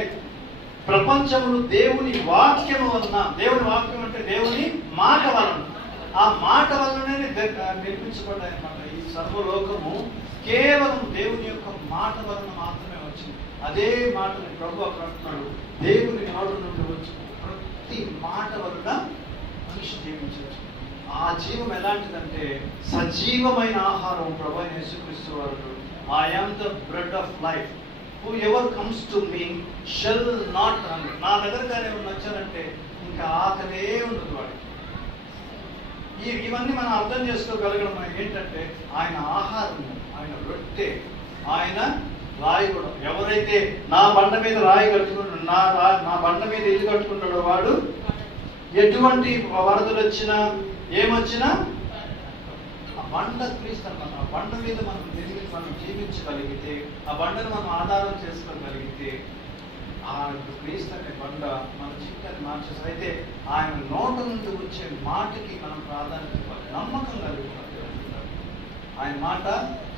ప్రపంచములు దేవుని వాక్యము వలన, దేవుని వాక్యం అంటే దేవుని మాట వలన, ఆ మాట వలననే నిర్మించబడ్డాయి అన్నమాట. ఈ సర్వలోకము కేవలం దేవుని యొక్క మాట వలన మాత్రమే వచ్చింది. అదే మాటని ప్రభు అక్కడ అంటున్నాడు, దేవుని నోటి నుండి వచ్చి ప్రతి మాట వలన మనిషి జీవించవచ్చు. ఆ జీవం ఎలాంటిదంటే సజీవమైన ఆహారం. ప్రభు యేసుక్రీస్తు వారు, I am the bread of life, whoever comes to me shall not hunger. నా దగ్గరగా ఎవరు వచ్చారంటే ఇంకా ఆకలే ఉండదు వాడికి. ఇవన్నీ మనం అర్థం చేసుకోగలగడం ఏంటంటే ఆయన ఆహారము, ఆయన రొట్టె, ఆయన రాయి కూడా. ఎవరైతే నా బండ మీద రాయి కట్టుకుంటాడో, నా బండ మీద ఇల్లు కట్టుకుంటాడో వాడు ఎటువంటి వరదలు వచ్చినా ఏమొచ్చినా ఆ బండ క్రీస్తు అన్నమాట. ఆ బండ మీద మనం జీవించగలిగితే, ఆ బండను మనం ఆధారం చేసుకోగలిగితే ఆ క్రీస్తు అనే బండ మన జీవితాన్ని మార్చేసి. అయితే ఆయన నోట నుండి వచ్చే మాటకి మనం ప్రాధాన్యత ఇవ్వాలి, నమ్మకం కలిగి ఉండాలి. ఆయన మాట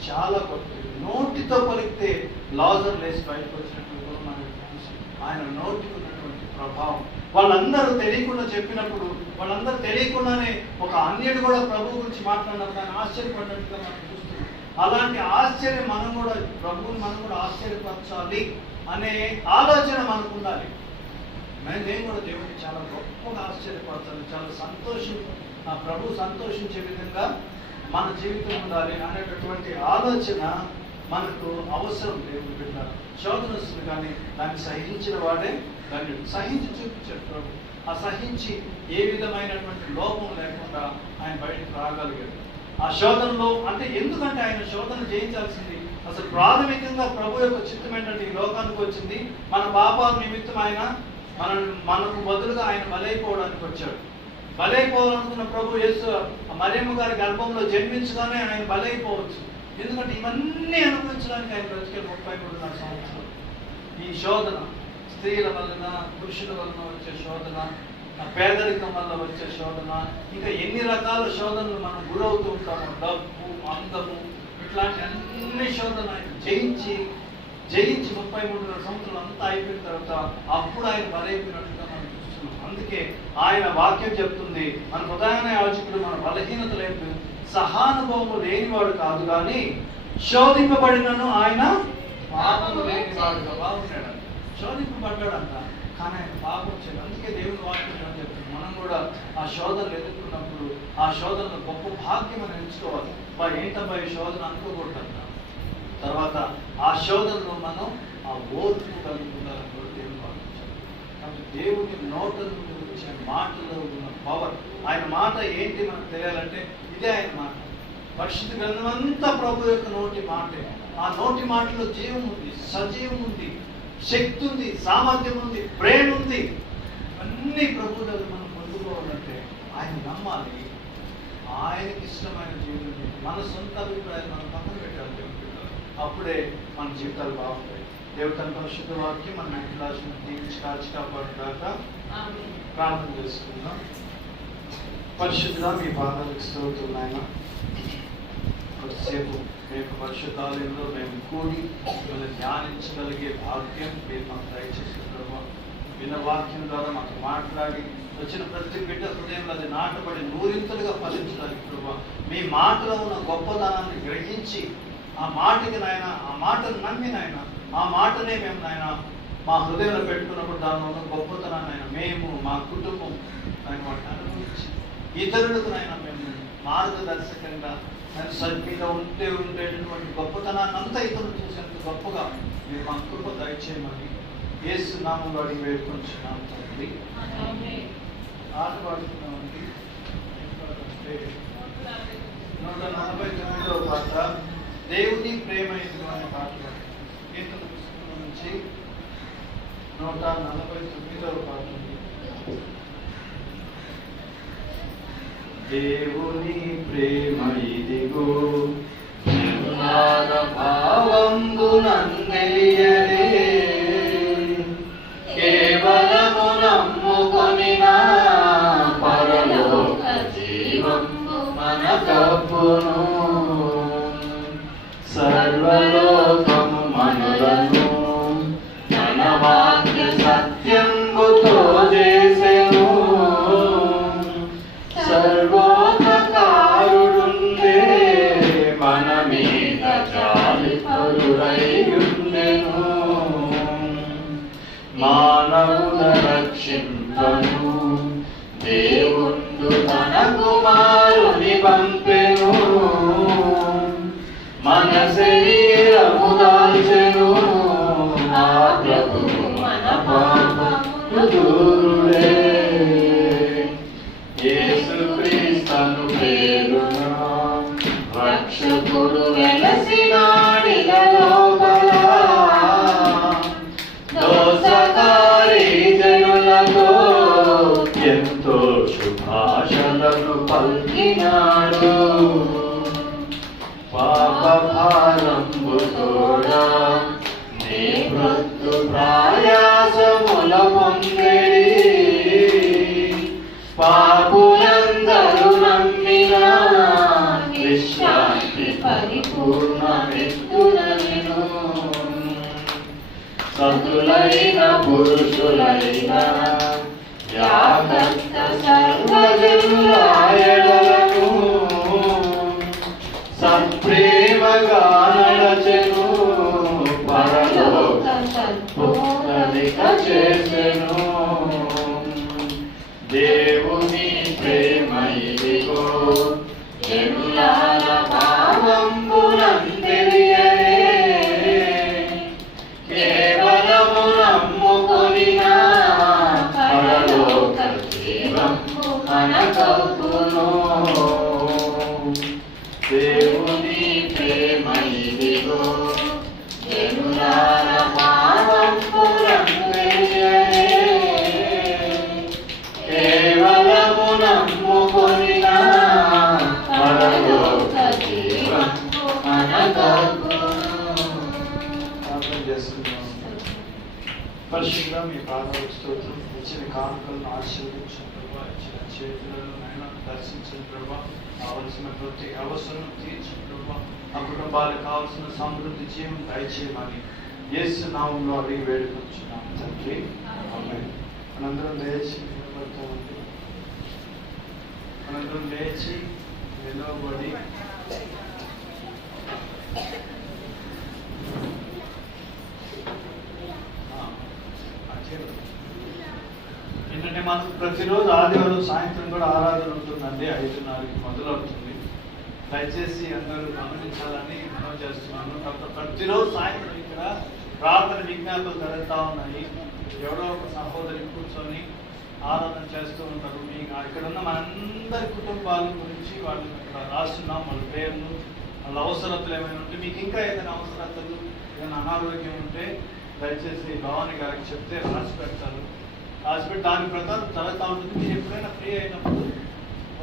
చాలా గొప్పది. నోటితో పలికితే లాజర్ లేసి బయటకు వచ్చినట్టు కూడా మనకు తెలుసు. ఆయన నోటికి ఉన్నటువంటి ప్రభావం. వాళ్ళందరూ తెలియకుండా చెప్పినప్పుడు, వాళ్ళందరూ తెలియకుండానే ఒక అన్యుడు కూడా ప్రభు గురించి మాట్లాడినప్పుడు ఆయన ఆశ్చర్యపడినట్టుగా మనం చూస్తున్నాం. అలాంటి ఆశ్చర్యం మనం కూడా, ప్రభువుని మనం కూడా ఆశ్చర్యపరచాలి అనే ఆలోచన మనకు ఉండాలి. నేను కూడా దేవుడిని చాలా గొప్పగా ఆశ్చర్యపరచాలి, చాలా ఆ ప్రభు సంతోషించే విధంగా మన జీవితం ఉండాలి అనేటటువంటి ఆలోచన మనకు అవసరం. దేవుని బిడ్డ శోధన వస్తుంది, కానీ దాన్ని సహించిన వాడే ధన్యుడు. సహించి చూపించాడు ప్రభు. ఆ సహించి ఏ విధమైనటువంటి లోపం లేకుండా ఆయన బయటకు రాగలిగాడు ఆ శోధనలో. అంటే ఎందుకంటే ఆయన శోధన జయించాల్సింది. అసలు ప్రాథమికంగా ప్రభు యొక్క చిత్తం ఏంటంటే ఈ లోకానికి వచ్చింది మన పాపాల నిమిత్తం. ఆయన మనకు బదులుగా ఆయన బలైపోవడానికి వచ్చాడు. బలైపోవాలనుకున్న ప్రభు యేసు మరియమ్మ గారి గర్భంలో జన్మించగానే ఆయన బలైపోవచ్చు. ఎందుకంటే ఇవన్నీ అనుభవించడానికి ఆయన బ్రతికే 33 సంవత్సరాలు. ఈ శోధన స్త్రీల వలన, పురుషుల వలన వచ్చే శోధన, పేదరికం వల్ల వచ్చే శోధన, ఇంకా ఎన్ని రకాల శోధనలు మనం గురవుతూ ఉంటాము. డబ్బు, అందము, ఇట్లాంటి అన్ని శోధనలు ఆయన జయించి 33 సంవత్సరాలు అంతా అయిపోయిన తర్వాత అప్పుడు ఆయన బలైపోయినట్టుగా మనం చూస్తున్నాం. అందుకే ఆయన వాక్యం చెప్తుంది, మన ప్రధాన యాజకుడు మన బలహీనత లేదు, సహానుభవము లేనివాడు కాదు, కానీ శోధింపబడినను ఆయన పాపము లేనివాడుగా బాగున్నాడు. శోధింపబడ్డాడంట, కానీ ఆయన పాపం చేయడు. అందుకే దేవుని వాక్యం అని చెప్తుంది, మనం కూడా ఆ శోధనలు ఎదుర్కొన్నప్పుడు ఆ శోధనలు గొప్ప భాగ్యం అని ఎంచుకోవాలి. ఏంటబ్బా ఈ శోధన అనుకోకూడదంట. తర్వాత ఆ శోధనలో మనం ఆ ఓర్పు కలిగి ఉండాలని కూడా దేవుని వాక్యం. కాబట్టి దేవుని నోట నుండి వచ్చే మాటలో ఉన్న పవర్, ఆయన మాట ఏంటి మనకు తెలియాలంటే ఇదే ఆయన మాట. పరిశుద్ధ గ్రంథం అంతా ప్రభు యొక్క నోటి మాటే. ఆ నోటి మాటలో జీవం ఉంది, సజీవం ఉంది, శక్తి ఉంది, సామర్థ్యం ఉంది, ప్రేమ ఉంది. అన్ని ప్రభు దగ్గర మనం పొందుకోవాలంటే ఆయన నమ్మాలి, ఆయనకి ఇష్టమైన జీవితం. మన సొంత అభిప్రాయాలు మనం పక్కన పెట్టాలి. అప్పుడే మన జీవితాలు బాగుంటాయి. దేవతన పరిశుద్ధ వాక్యం మన క్లాసును దీవించి కాచి కాపాడుగాక. ఆమేన్. ప్రార్థన చేసుకుందాం. పరిశుద్ధ మీ పాదాలకు స్తోత్రం నాయన. కొద్దిసేపు మేము పరిశుద్ధాలయంలో మేము కూడి మిమ్మల్ని ధ్యానించగలిగే భాగ్యం మీరు మాకు దయచేసిన ప్రభావ. విన్న వాక్యం ద్వారా మాకు మాట్లాడి వచ్చిన ప్రతి బిడ్డ హృదయంలో అది నాటబడి నూరింతలుగా ఫలించడానికి ప్రభావ మీ మాటలో ఉన్న గొప్పతనాన్ని గ్రహించి ఆ మాటకి నాయన, ఆ మాటను నమ్మి నాయన, ఆ మాటనే మేము నాయన మా హృదయంలో పెట్టుకున్నప్పుడు దానిలో ఉన్న గొప్పతనాన్ని ఆయన మేము మా కుటుంబం ఆయన వాటిని అనుభవించి ఇతరులకు నాయన మేము మార్గదర్శకంగా నేను సరిగ్గా ఉండేటటువంటి గొప్పతనాన్ని అంతా ఇతరులు చూసేంత గొప్పగా మీరు మా కృప దయచేయమని యేసు నామంలో అడిగి వేడుకొంచున్నాము తండ్రి. ఆట పాడుతున్నామండి. 149వ పాట దేవుని ప్రేమ ఎందుకు అనే పాట కీర్తన పుస్తకం నుంచి 149వ పాట ఉంది. దేవుని ప్రేమ ఇదిగో భావంబునందెలియరే కేవలము నమ్ముకొనిన పరలోక జీవంబు మనకప్పును సర్వలోకము మనులను మన వాక్య సత్యంబుతో చేసెను సర్వోపకారుడుండే మన మీద జాలి పరుడైయుండెను మానవుల రక్షింపను దేవుండు తన కుమారుని పంపెను మన శరీరము దాల్చెను ఆ ప్రభువు మన పాపమును దూరుడే యేసుక్రీస్తు పేరున రక్షకుడు వెలసినాడిల లోపల దోషకారి జనులతో ఎంతో శుభాషలను పలికినాడు పాప భారంబు తోడా నీ మృత్యు ప్రయాసముల పొందిడి పాపులందరూ నమ్మిన విశ్రాంతి పరిపూర్ణమెత్తునను సతులైన పురుషులైన యాకర్త సర్వజనులాయడలను సత్ప్రేమగా నడచెను పరలోక సత్పోదలిక చేసెను దేవుని ప్రేమ ఇదిగో జనులార భావంబునందెలియరే కేవలము నమ్ముకొనిన పరలోక జీవంబు మనకప్పును దేవుని ప్రేమ ఇదిగో జనులార భావంబునందెలియరే కేవలము నమ్ముకొనిన పరలోక జీవంబు మనకప్పును. ప్రార్థన చేస్తున్నాం. పరిశుద్ధ మీ పాదాలకు స్తోత్రం. ఇచ్చిన కానుకలను ఆశీర్వదించిన ప్రభా, ఇచ్చిన చేతులను నాయన దర్శించిన ప్రభా, కావలసిన ప్రతి అవసరం తీర్చిన ప్రభా, ఆ కుటుంబాలకు కావలసిన సమృద్ధి జీవం దయచేయమని యేసు నామంలో అడిగి వేడుకొంచున్నాం తండ్రి. ఆమేన్. మనందరం లేచి నిలబడతామండి. మనందరం లేచి నిలబడి ఏంటంటే మనకు ప్రతిరోజు ఆదివారం సాయంత్రం కూడా ఆరాధన ఉంటుందండి. 5:30కి మొదలవుతుంది. దయచేసి అందరూ గమనించాలని మనం చేస్తున్నాను. ప్రతిరోజు సాయంత్రం ఇక్కడ ప్రార్థన విజ్ఞాపనలు జరుగుతూ ఉన్నాయి. ఎవరో ఒక సహోదరి కూర్చొని ఆరాధన చేస్తూ ఉంటారు. మీకు ఇక్కడ ఉన్న మనందరి కుటుంబాల గురించి వాళ్ళు ఇక్కడ రాస్తున్నాం. వాళ్ళ పేర్లు, వాళ్ళ అవసరతలు ఏమైనా ఉంటే, మీకు ఇంకా ఏదైనా అవసరతలు, ఏదైనా అనారోగ్యం ఉంటే దయచేసి భవాని గారికి చెప్తే రాసి పెడతారు. రాసి పెట్టి దాని ప్రకారం జరుగుతూ ఉంటుంది. మీరు ఎప్పుడైనా ఫ్రీ అయినప్పుడు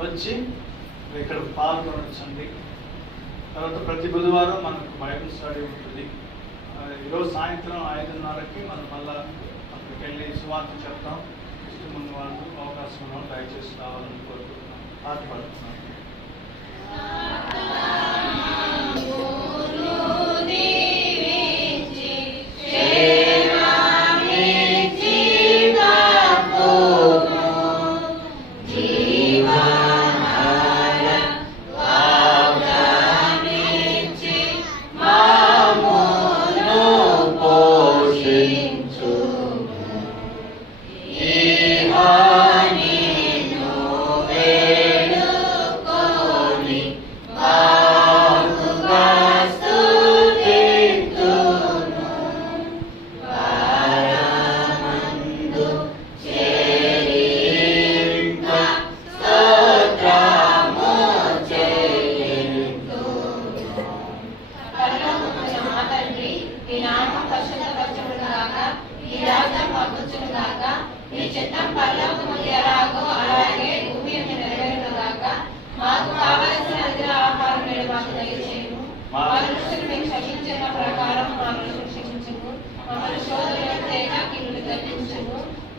వచ్చి ఇక్కడ పాల్గొనొచ్చండి. తర్వాత ప్రతి బుధవారం మనకు బైబిల్ స్టడీ ఉంటుంది. ఈరోజు సాయంత్రం 5:30కి మనం మళ్ళీ అక్కడికి వెళ్ళి సువార్త చెప్తాం. ఇష్టం ఉన్న వాళ్ళు అవకాశం ఉన్న వాళ్ళు దయచేసి రావాలని కోరుకుంటున్నాం. పాట పాడుతున్నాం.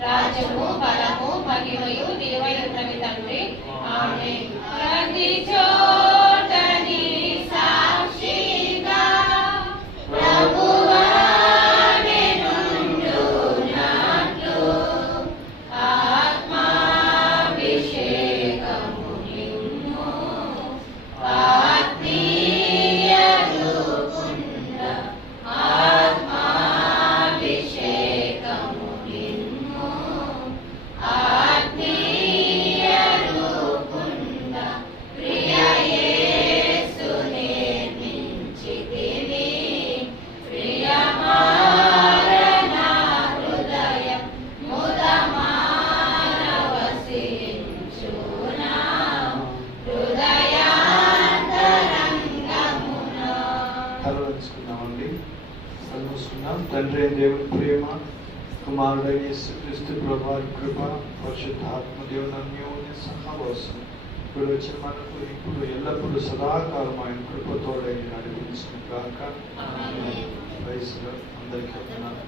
రాజ్యము బలము మహిమయు నీవై ఉన్నవి తండ్రి. ఆమేన్. ప్రతి చోట నీ సాక్షిగా ప్రభువా నేనుండునట్లు ఆత్మాభిషేకము నిన్ను ఆత్మీయ రూపుండ ఆత్మాభిషేకము తండ్రి దేవుని ప్రేమ, కుమారుడైన యేసుక్రీస్తు ప్రభువారి కృప, పరిశుద్ధాత్మ దేవుని అన్యోన్య సహవాసం ఇప్పుడు వచ్చిన మనకు ఇప్పుడు ఎల్లప్పుడూ సదాకాలం ఆయన కృపతోడై నడిపించును గాక. అందరికీ వందనాలు.